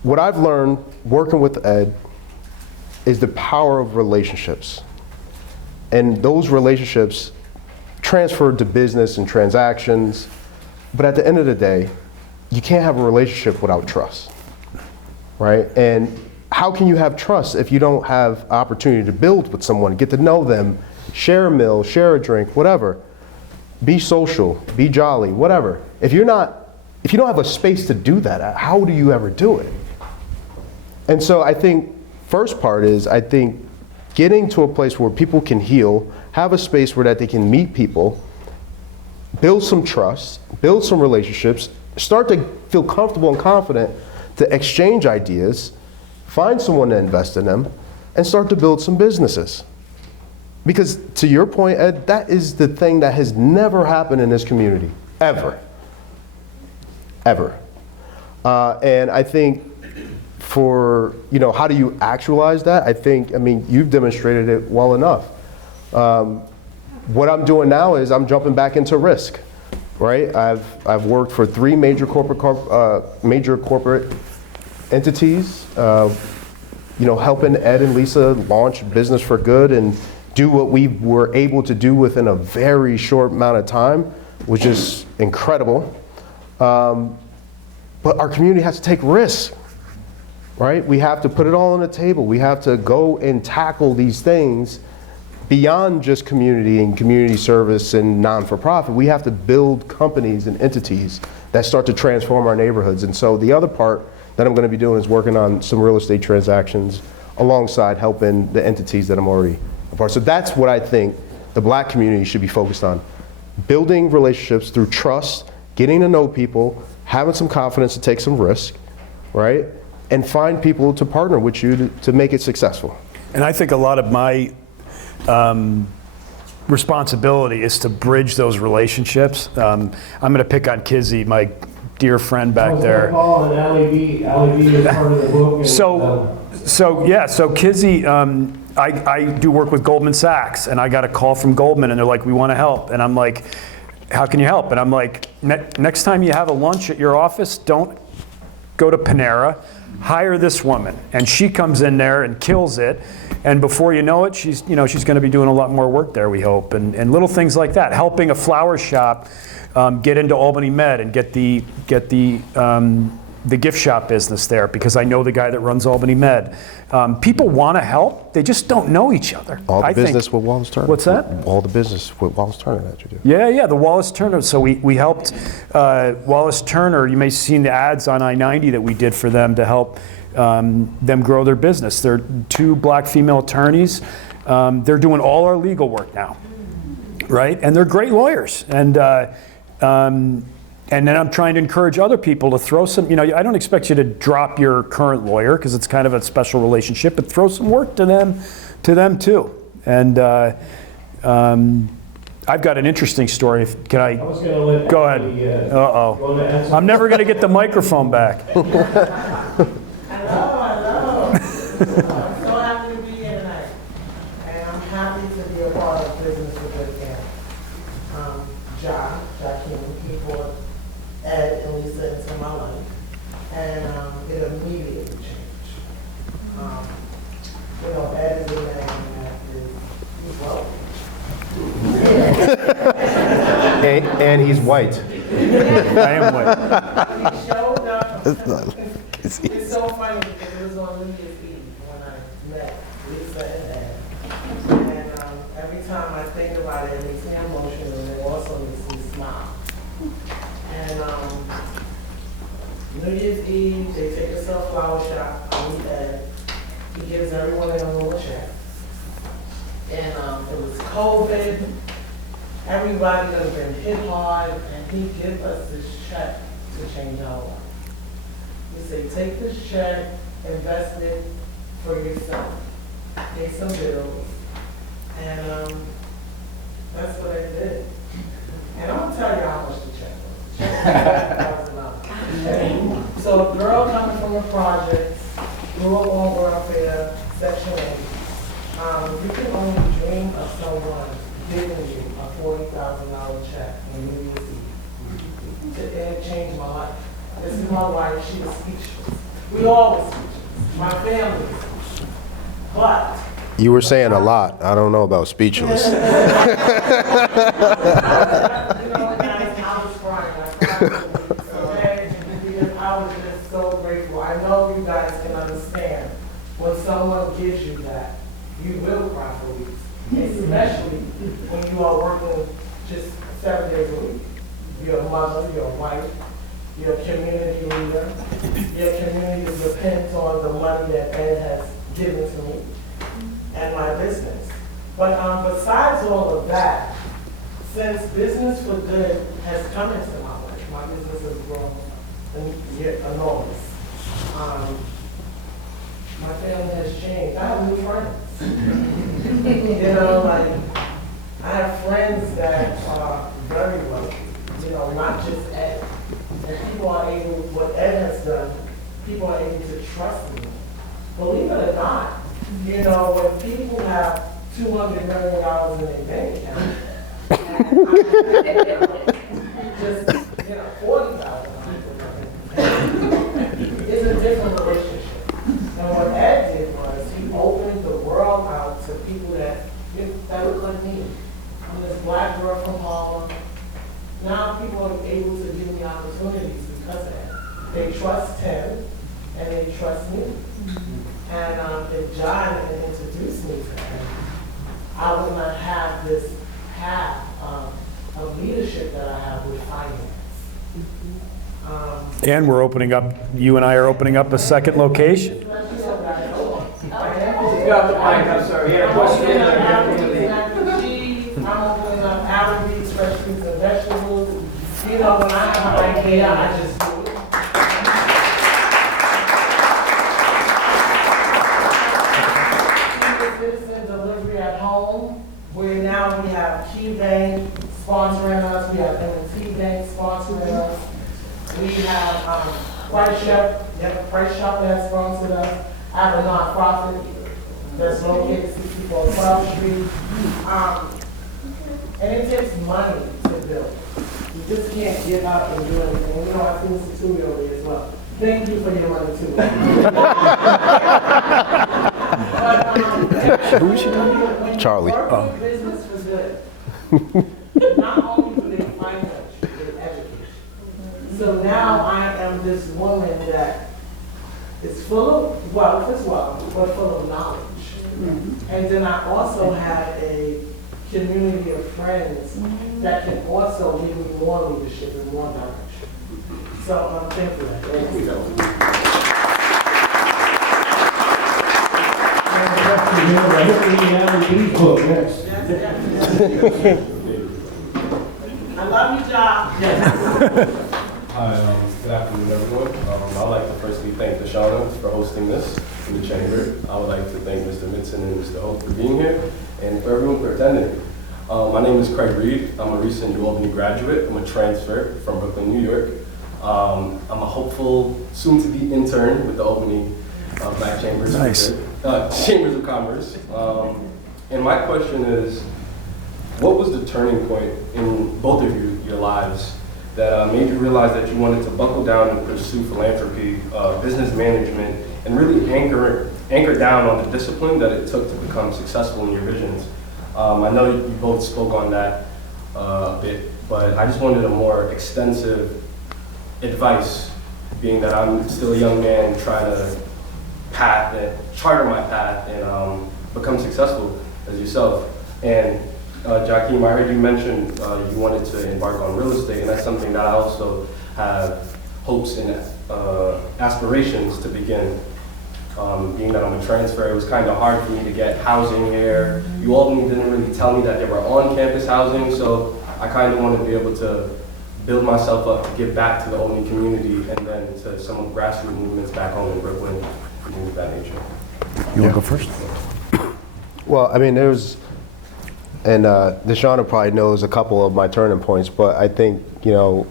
what I've learned working with Ed is the power of relationships. And those relationships transfer to business and transactions. But at the end of the day, you can't have a relationship without trust, right? And how can you have trust if you don't have opportunity to build with someone, get to know them, share a meal, share a drink, whatever? Be social, be jolly, whatever. If you don't have a space to do that, how do you ever do it? And so I think first part is, I think getting to a place where people can heal, have a space where that they can meet people, build some trust, build some relationships, start to feel comfortable and confident to exchange ideas, find someone to invest in them, and start to build some businesses. Because to your point, Ed, that is the thing that has never happened in this community, ever. Ever. And I think for, you know, how do you actualize that? I mean, you've demonstrated it well enough. What I'm doing now is I'm jumping back into risk, right? I've worked for 3 major corporate entities, you know, helping Ed and Lisa launch Business for Good and do what we were able to do within a very short amount of time, which is incredible. But our community has to take risks, right? We have to put it all on the table. We have to go and tackle these things beyond just community and community service and non-for-profit. We have to build companies and entities that start to transform our neighborhoods. And so the other part that I'm going to be doing is working on some real estate transactions alongside helping the entities that I'm already a part of. So that's what I think the black community should be focused on. Building relationships through trust, getting to know people, having some confidence to take some risk, right? And find people to partner with you to make it successful. And I think a lot of my responsibility is to bridge those relationships. I'm going to pick on Kizzy, my dear friend back there. Paul and Ali B is part of the book. And, so Kizzy, I do work with Goldman Sachs, and I got a call from Goldman, and they're like, we want to help. And I'm like, how can you help? And I'm like, next time you have a lunch at your office, don't go to Panera, hire this woman. And she comes in there and kills it. And before you know it, she's going to be doing a lot more work there, we hope. And little things like that, helping a flower shop get into Albany Med and get the gift shop business there, because I know the guy that runs Albany Med. People want to help, they just don't know each other. All the business with Wallace Turner. What's that? All the business with Wallace Turner that you do. Yeah, the Wallace Turner. So we helped Wallace Turner. You may have seen the ads on I-90 that we did for them to help them grow their business. They're 2 black female attorneys. They're doing all our legal work now, right? And they're great lawyers. And then I'm trying to encourage other people to throw some, I don't expect you to drop your current lawyer because it's kind of a special relationship, but throw some work to them too. And I've got an interesting story. Can I was going to let go ahead? Uh-oh. I'm never going to get the microphone back. Hello. I'm so happy to be here tonight. And I'm happy to be a part of Business with Good Camp. Jahkeen, he brought Ed and Lisa into my life. And he's white. I am white. He showed up. It's so funny because it was on New Year's Eve when I met Lisa and Ed. And every time I think about it, it makes me emotional and it also makes me smile. And New Year's Eve, they take us to a flower shop. I meet Ed. He gives everyone in the room a check. And it was COVID. Everybody has been hit hard, and he gives us this check to change our life. He said, take this check, invest it for yourself, pay some bills, and that's what I did. And I'm gonna tell you how much the check was. The check was $5,000. So a girl coming from the projects, grew up on welfare, Section 8. You can only dream of someone giving you a $40,000 check on New Year's Eve. It changed my life. This is my wife, she was speechless. We all were speechless. My family was speechless. But You were saying a lot. I don't know about speechless. you know, guys, I was crying. I cried, okay? Because I was just so grateful. I know you guys can understand when someone gives you that, you will cry for weeks, especially when you are working just 7 days a week. You're a mother, you're a wife, you're a community leader. Your community depends on the money that Ed has given to me and my business. But besides all of that, since Business for Good has come into my life, my business has grown enormous. My family has changed. I have new friends. You know, like, I have friends that are very wealthy, you know, not just Ed. And people are able, what Ed has done, people are able to trust me. Believe it or not, you know, when people have $200 million in their bank account, and just, you know, $40,000, it's a different relationship. And what Ed did was he opened the world out to people that look like me. I'm this black girl from Harlem. Now people are able to give me opportunities because of that. They trust him and they trust me. And if John had introduced me to him, I would not have this path of leadership that I have with finance. And we're opening up, you and I are opening up a second location. I'm sorry, yeah, I'm opening up Applebee's, fresh fruits and vegetables. You know, when I have an idea, I just do it. Citizen delivery at home, where now we have Key Bank sponsoring us, we have M&T Bank sponsoring us, we have Price Shop that sponsored us. I have a nonprofit that's located 64 12th Street. And it takes money to build. You just can't get up and do anything. You know, I've seen this tutorial as well. Thank you for your money too. Who's she talking When Charlie. you work in business for good, not only do they finance you, they educate you. So now I am this woman that is full of wealth as well, but full of knowledge. And then I also have a community of friends that can also give me more leadership and more direction. So thank you. Thank you. I love you, John. Hi, good afternoon, everyone. I'd like to firstly thank the Shauna for hosting this in the chamber. I would like to thank Mr. Mitzen and Mr. Hoke for being here, and for everyone for attending. My name is Craig Reed. I'm a recent U-Albany graduate. I'm a transfer from Brooklyn, New York. I'm a hopeful, soon-to-be intern with the Albany Black Chambers, Nice. Chambers of Commerce. And my question is, what was the turning point in both of your lives that made you realize that you wanted to buckle down and pursue philanthropy, business management, and really anchor down on the discipline that it took to become successful in your visions? I know you both spoke on that. a bit, but I just wanted a more extensive advice, being that I'm still a young man trying to charter my path and become successful as yourself. And Jahkeen, I heard you mention you wanted to embark on real estate, and that's something that I also have hopes and aspirations to begin. Being that I'm a transfer, it was kind of hard for me to get housing here. You all didn't really tell me that there were on-campus housing, so I kind of wanted to be able to build myself up to give back to the Olney community and then to some of the grassroots movements back home in Brooklyn and things of that nature. You want to go first? Well, I mean, there's, and Deshauna probably knows a couple of my turning points, but I think, you know,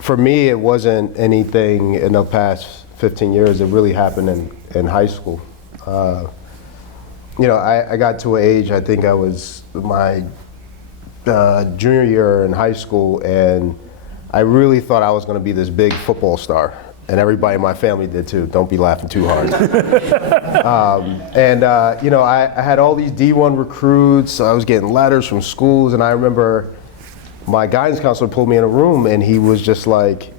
for me, it wasn't anything in the past 15 years. It really happened in high school. You know, I got to an age, I think I was my junior year in high school, and I really thought I was going to be this big football star. And everybody in my family did too. Don't be laughing too hard. You know, I had all these D1 recruits. I was getting letters from schools, and I remember my guidance counselor pulled me in a room, and he was just like,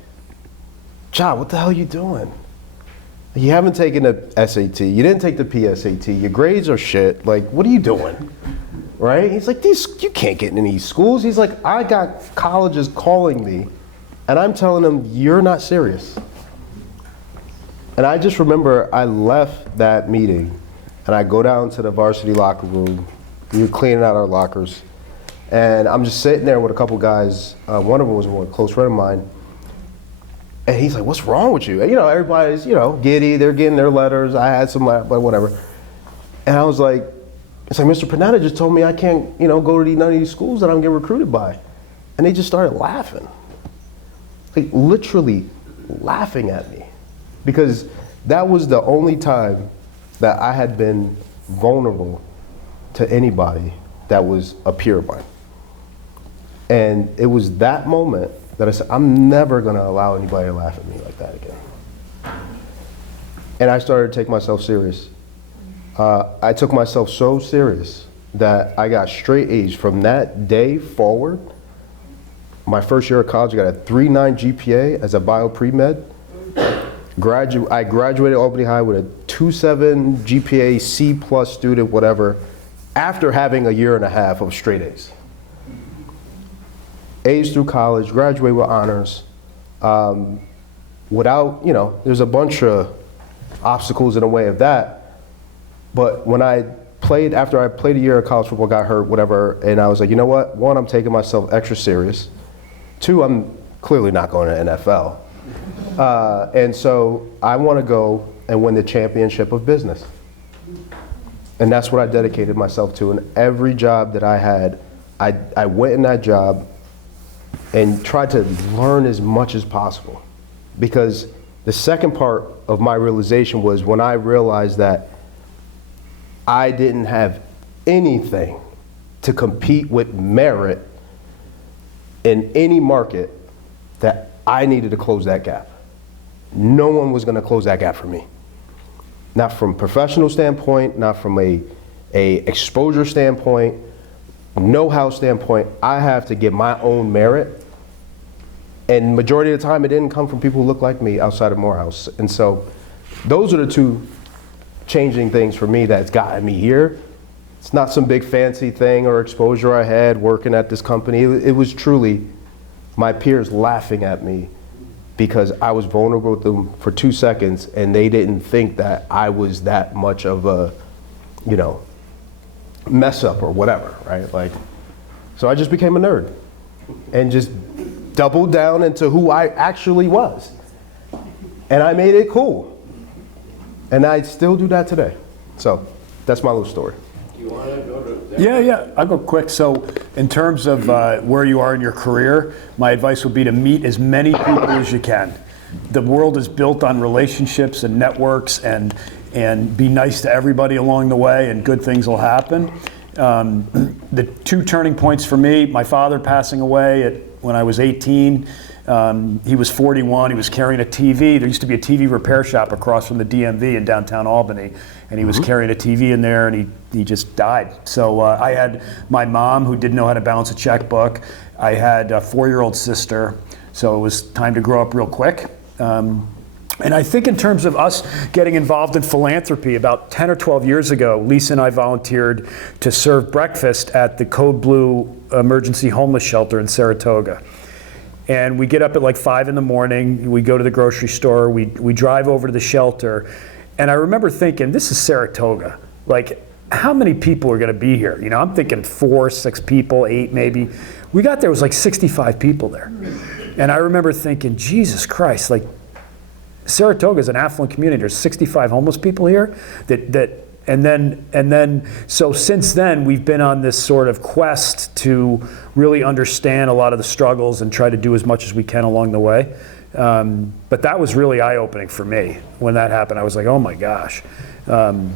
"Ja, what the hell are you doing? You haven't taken the SAT. You didn't take the PSAT. Your grades are shit. Like, what are you doing?" Right? He's like, "You can't get in these schools." He's like, "I got colleges calling me, and I'm telling them you're not serious." And I just remember I left that meeting, and I go down to the varsity locker room. We were cleaning out our lockers, and I'm just sitting there with a couple guys. One of them was a close friend of mine. And he's like, "What's wrong with you?" And, you know, everybody's, you know, giddy. They're getting their letters. I had some, but whatever. And I was like, it's like, "Mr. Panetta just told me I can't, you know, go to none of these schools that I'm getting recruited by." And they just started laughing. Like, literally laughing at me. Because that was the only time that I had been vulnerable to anybody that was a peer of mine. And it was that moment that I said, I'm never going to allow anybody to laugh at me like that again. And I started to take myself serious. I took myself so serious that I got straight A's from that day forward. My first year of college, I got a 3.9 GPA as a bio pre-med. I graduated Albany High with a 2.7 GPA, C plus student, whatever, after having a year and a half of straight A's. A's through college, graduated with honors. Without, you know, there's a bunch of obstacles in the way of that. But when after I played a year of college football, got hurt, whatever, and I was like, you know what? One, I'm taking myself extra serious. Two, I'm clearly not going to NFL. And so I want to go and win the championship of business. And that's what I dedicated myself to. And every job that I had, I went in that job and tried to learn as much as possible. Because the second part of my realization was when I realized that I didn't have anything to compete with merit in any market, that I needed to close that gap. No one was going to close that gap for me. Not from a professional standpoint, not from a exposure standpoint, know-how standpoint. I have to get my own merit. And majority of the time, it didn't come from people who look like me outside of Morehouse. And so those are the two changing things for me that's gotten me here. It's not some big fancy thing or exposure I had working at this company. It was truly my peers laughing at me because I was vulnerable with them for 2 seconds and they didn't think that I was that much of a, you know, mess up or whatever, right? Like, so I just became a nerd and just doubled down into who I actually was. And I made it cool. And I still do that today. So that's my little story. You want to go to that? Yeah, I'll go quick. So in terms of where you are in your career, my advice would be to meet as many people as you can. The world is built on relationships and networks, and be nice to everybody along the way, and good things will happen. The two turning points for me, my father passing away when I was 18. He was 41, he was carrying a TV. There used to be a TV repair shop across from the DMV in downtown Albany, and he was carrying a TV in there, and he just died. So I had my mom, who didn't know how to balance a checkbook. I had a 4-year-old sister, so it was time to grow up real quick. And I think in terms of us getting involved in philanthropy, about 10 or 12 years ago, Lisa and I volunteered to serve breakfast at the Code Blue Emergency Homeless Shelter in Saratoga. And we get up at like 5 in the morning, we go to the grocery store, we drive over to the shelter, and I remember thinking, this is Saratoga. Like, how many people are gonna be here? You know, I'm thinking 4, 6 people, 8 maybe. We got there, it was like 65 people there. And I remember thinking, Jesus Christ, like, Saratoga is an affluent community. There's 65 homeless people here. And then, so since then, we've been on this sort of quest to really understand a lot of the struggles and try to do as much as we can along the way. But that was really eye-opening for me when that happened. I was like, oh my gosh. And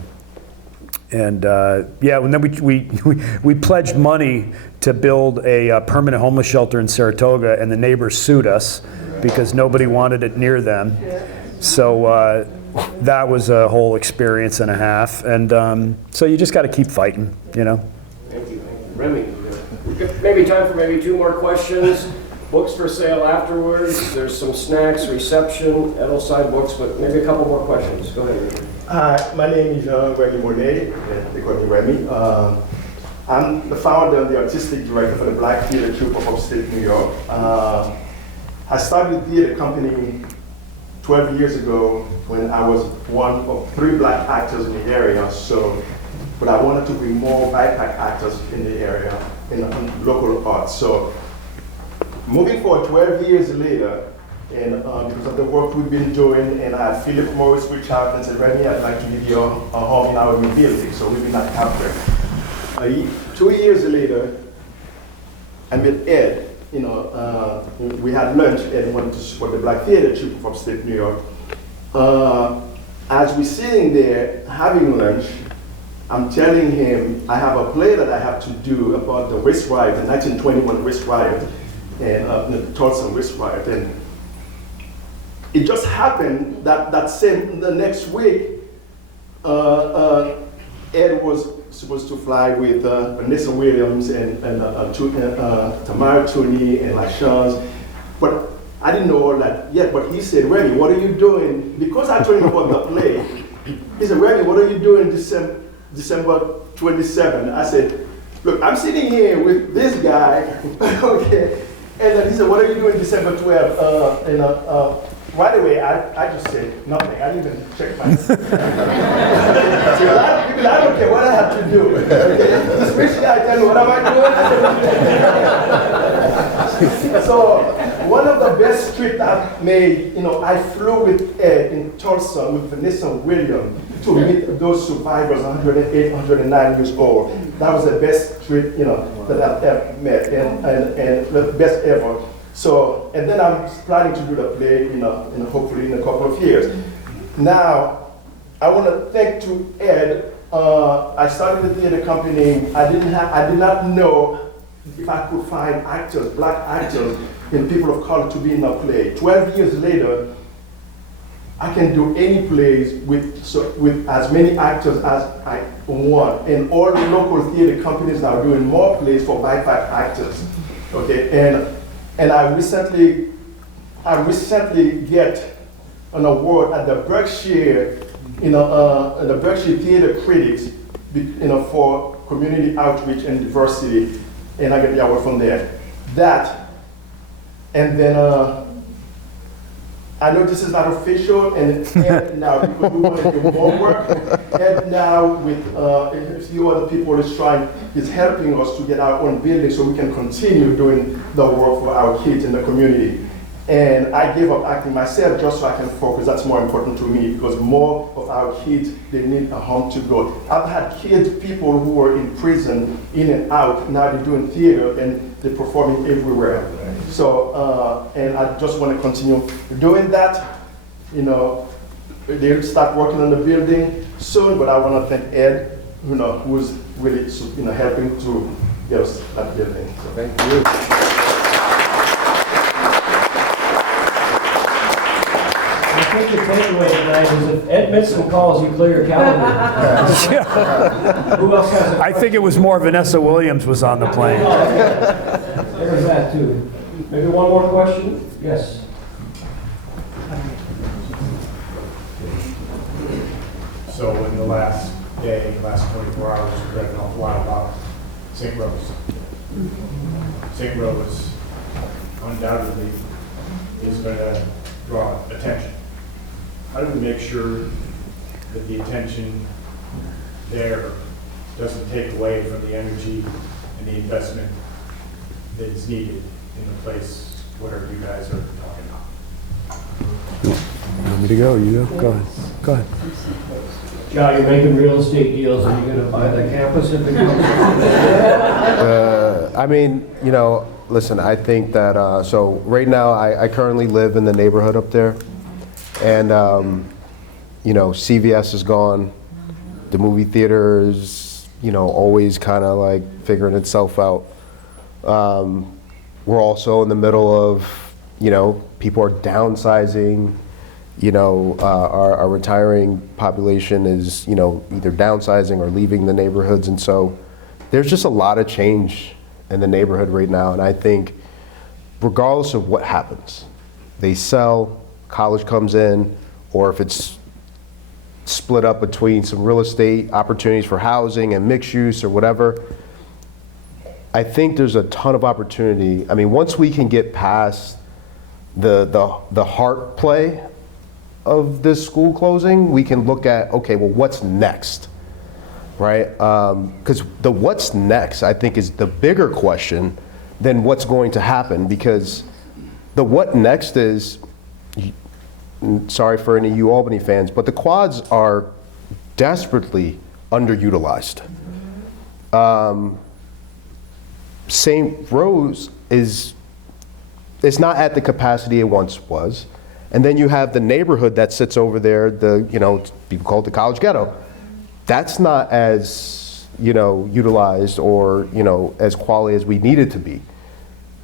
then we pledged money to build a permanent homeless shelter in Saratoga, and the neighbors sued us because nobody wanted it near them. So that was a whole experience and a half. And so you just got to keep fighting, you know. Thank you. Remy, maybe time for maybe 2 more questions. Books for sale afterwards. There's some snacks, reception, Edelside books, but maybe a couple more questions. Go ahead, Remy. Hi, my name is Remy Monet. They call me Remy. I'm the founder and the artistic director for the Black Theater Troupe of Upstate, New York. I started a theater company 12 years ago when I was one of 3 black actors in the area. But I wanted to bring more BIPAC actors in the area, in local arts. So moving forward 12 years later, and because of the work we've been doing, and I had Philip Morris reach out and said, Remy, I'd like to give you a home in our new building. So we've been at Capra. 2 years later, I met Ed. You know, we had lunch and went to support the Black Theater Troupe of Upstate New York. As we're sitting there having lunch, I'm telling him I have a play that I have to do about the race riot, the 1921 race riot, and the Tulsa race riot. And it just happened that the next week, Ed was supposed to fly with Vanessa Williams and Tamara Tooney and LaChance, but I didn't know all that yet. But he said, Remy, what are you doing? Because I told him about the play, he said, Remy, what are you doing December 27? I said, look, I'm sitting here with this guy, okay, and then he said, what are you doing December 12? Right away, I just said nothing. I didn't even check my because I don't care what I have to do. Okay? Especially I tell you, what am I doing? So one of the best trips I've made, you know, I flew with Ed in Tulsa with Vanessa Williams to meet those survivors, 108, 109 years old. That was the best trip, you know, that I've ever met, and the best ever. So, and then I'm planning to do the play, you know, hopefully in a couple of years. Now, I want to thank to Ed. I started the theater company. I did not know if I could find actors, black actors, and people of color to be in a play. 12 years later, I can do any plays with as many actors as I want. And all the local theater companies are doing more plays for BIPAC actors. Okay, and I recently get an award at the Berkshire, the Berkshire Theater Critics, for community outreach and diversity, and I get the award from there. That, and then I know this is not official, and Ed now, because we want to do more work, Ed now with a few other people is helping us to get our own building so we can continue doing the work for our kids in the community. And I gave up acting myself just so I can focus. That's more important to me because more of our kids, they need a home to go. I've had kids, people who were in prison, in and out, now they're doing theater and they're performing everywhere. So, and I just want to continue doing that. You know, they'll start working on the building soon, but I want to thank Ed, who's really helping to get us that building. So thank you. I think the takeaway tonight is if Ed Mitzen calls you, clear your calendar. Who else has a I think it was more Vanessa Williams was on the plane. There's that too. Maybe one more question? Yes. So in the last day, last 24 hours, we've read an awful lot about St. Rose. St. Rose undoubtedly is going to draw attention. How do we make sure that the attention there doesn't take away from the energy and the investment that is needed in the place, whatever you guys are talking about? You want me to go? You go? Go ahead. Go ahead. John, you're making real estate deals. Are you going to buy the campus if it comes? I mean, listen, I think that, so right now I currently live in the neighborhood up there. And, CVS is gone. The movie theater is, always kind of like figuring itself out. We're also in the middle of, people are downsizing. Our retiring population is, either downsizing or leaving the neighborhoods. And so there's just a lot of change in the neighborhood right now. And I think regardless of what happens, they sell, college comes in, or if it's split up between some real estate opportunities for housing and mixed use or whatever, I think there's a ton of opportunity. I mean, once we can get past the heart play of this school closing, we can look at, okay, well, what's next, right? Because the what's next, I think, is the bigger question than what's going to happen, because the what next is, sorry for any UAlbany fans, but the quads are desperately underutilized. St. Rose is not at the capacity it once was. And then you have the neighborhood that sits over there, people call it the college ghetto. That's not as, utilized or, as quality as we need it to be.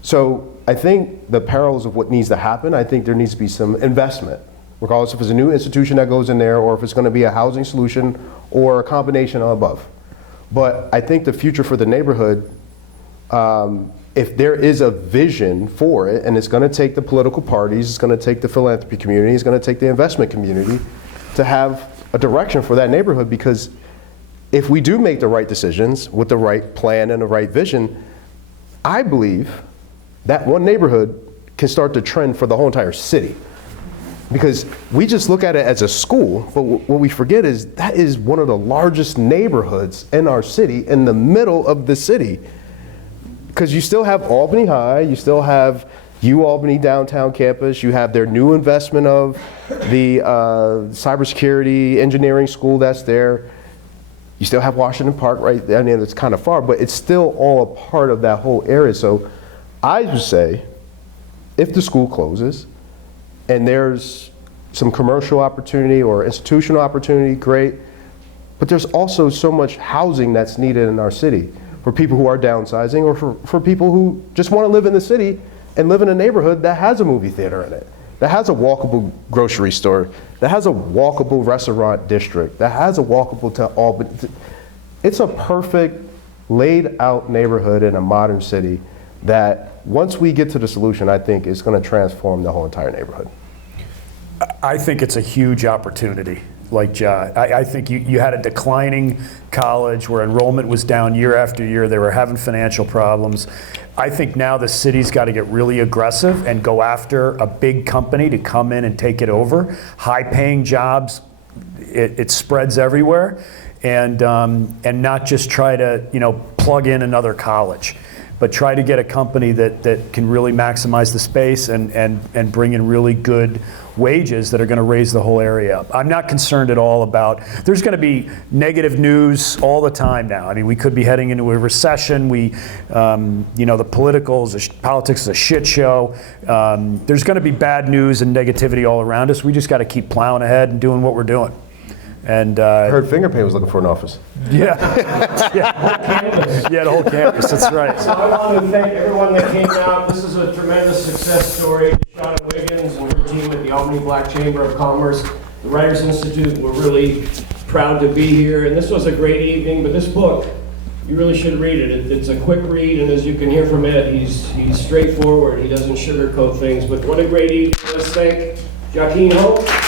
So I think the perils of what needs to happen, I think there needs to be some investment, regardless if it's a new institution that goes in there or if it's going to be a housing solution or a combination of above. But I think the future for the neighborhood, if there is a vision for it, and it's going to take the political parties, it's going to take the philanthropy community, it's going to take the investment community to have a direction for that neighborhood, because if we do make the right decisions with the right plan and the right vision, I believe that one neighborhood can start to trend for the whole entire city. Because we just look at it as a school, but what we forget is that is one of the largest neighborhoods in our city, in the middle of the city. Because you still have Albany High, you still have UAlbany downtown campus, you have their new investment of the cybersecurity engineering school that's there. You still have Washington Park right there. I mean, it's kind of far, but it's still all a part of that whole area. So I would say, if the school closes and there's some commercial opportunity or institutional opportunity, great. But there's also so much housing that's needed in our city for people who are downsizing, or for people who just want to live in the city and live in a neighborhood that has a movie theater in it, that has a walkable grocery store, that has a walkable restaurant district, that has a walkable to Albany. It's a perfect laid out neighborhood in a modern city that once we get to the solution, I think is going to transform the whole entire neighborhood. I think it's a huge opportunity. Like I think you had a declining college where enrollment was down year after year. They were having financial problems. I think now the city's got to get really aggressive and go after a big company to come in and take it over. High-paying jobs, it spreads everywhere, and not just try to plug in another college, but try to get a company that can really maximize the space and bring in really good wages that are going to raise the whole area up. I'm not concerned at all about, there's going to be negative news all the time now. I mean, we could be heading into a recession. The politics is a shit show. There's going to be bad news and negativity all around us. We just got to keep plowing ahead and doing what we're doing. And I heard Fingerpaint was looking for an office. yeah, the whole campus. That's right. So I want to thank everyone that came out. This is a tremendous success story. Shauna Wiggins and her team at the Albany Black Chamber of Commerce, the Writers Institute, we're really proud to be here. And this was a great evening, but this book, you really should read it. It's a quick read, and as you can hear from Ed, he's straightforward. He doesn't sugarcoat things, but what a great evening. Let's thank Jahkeen Hoke.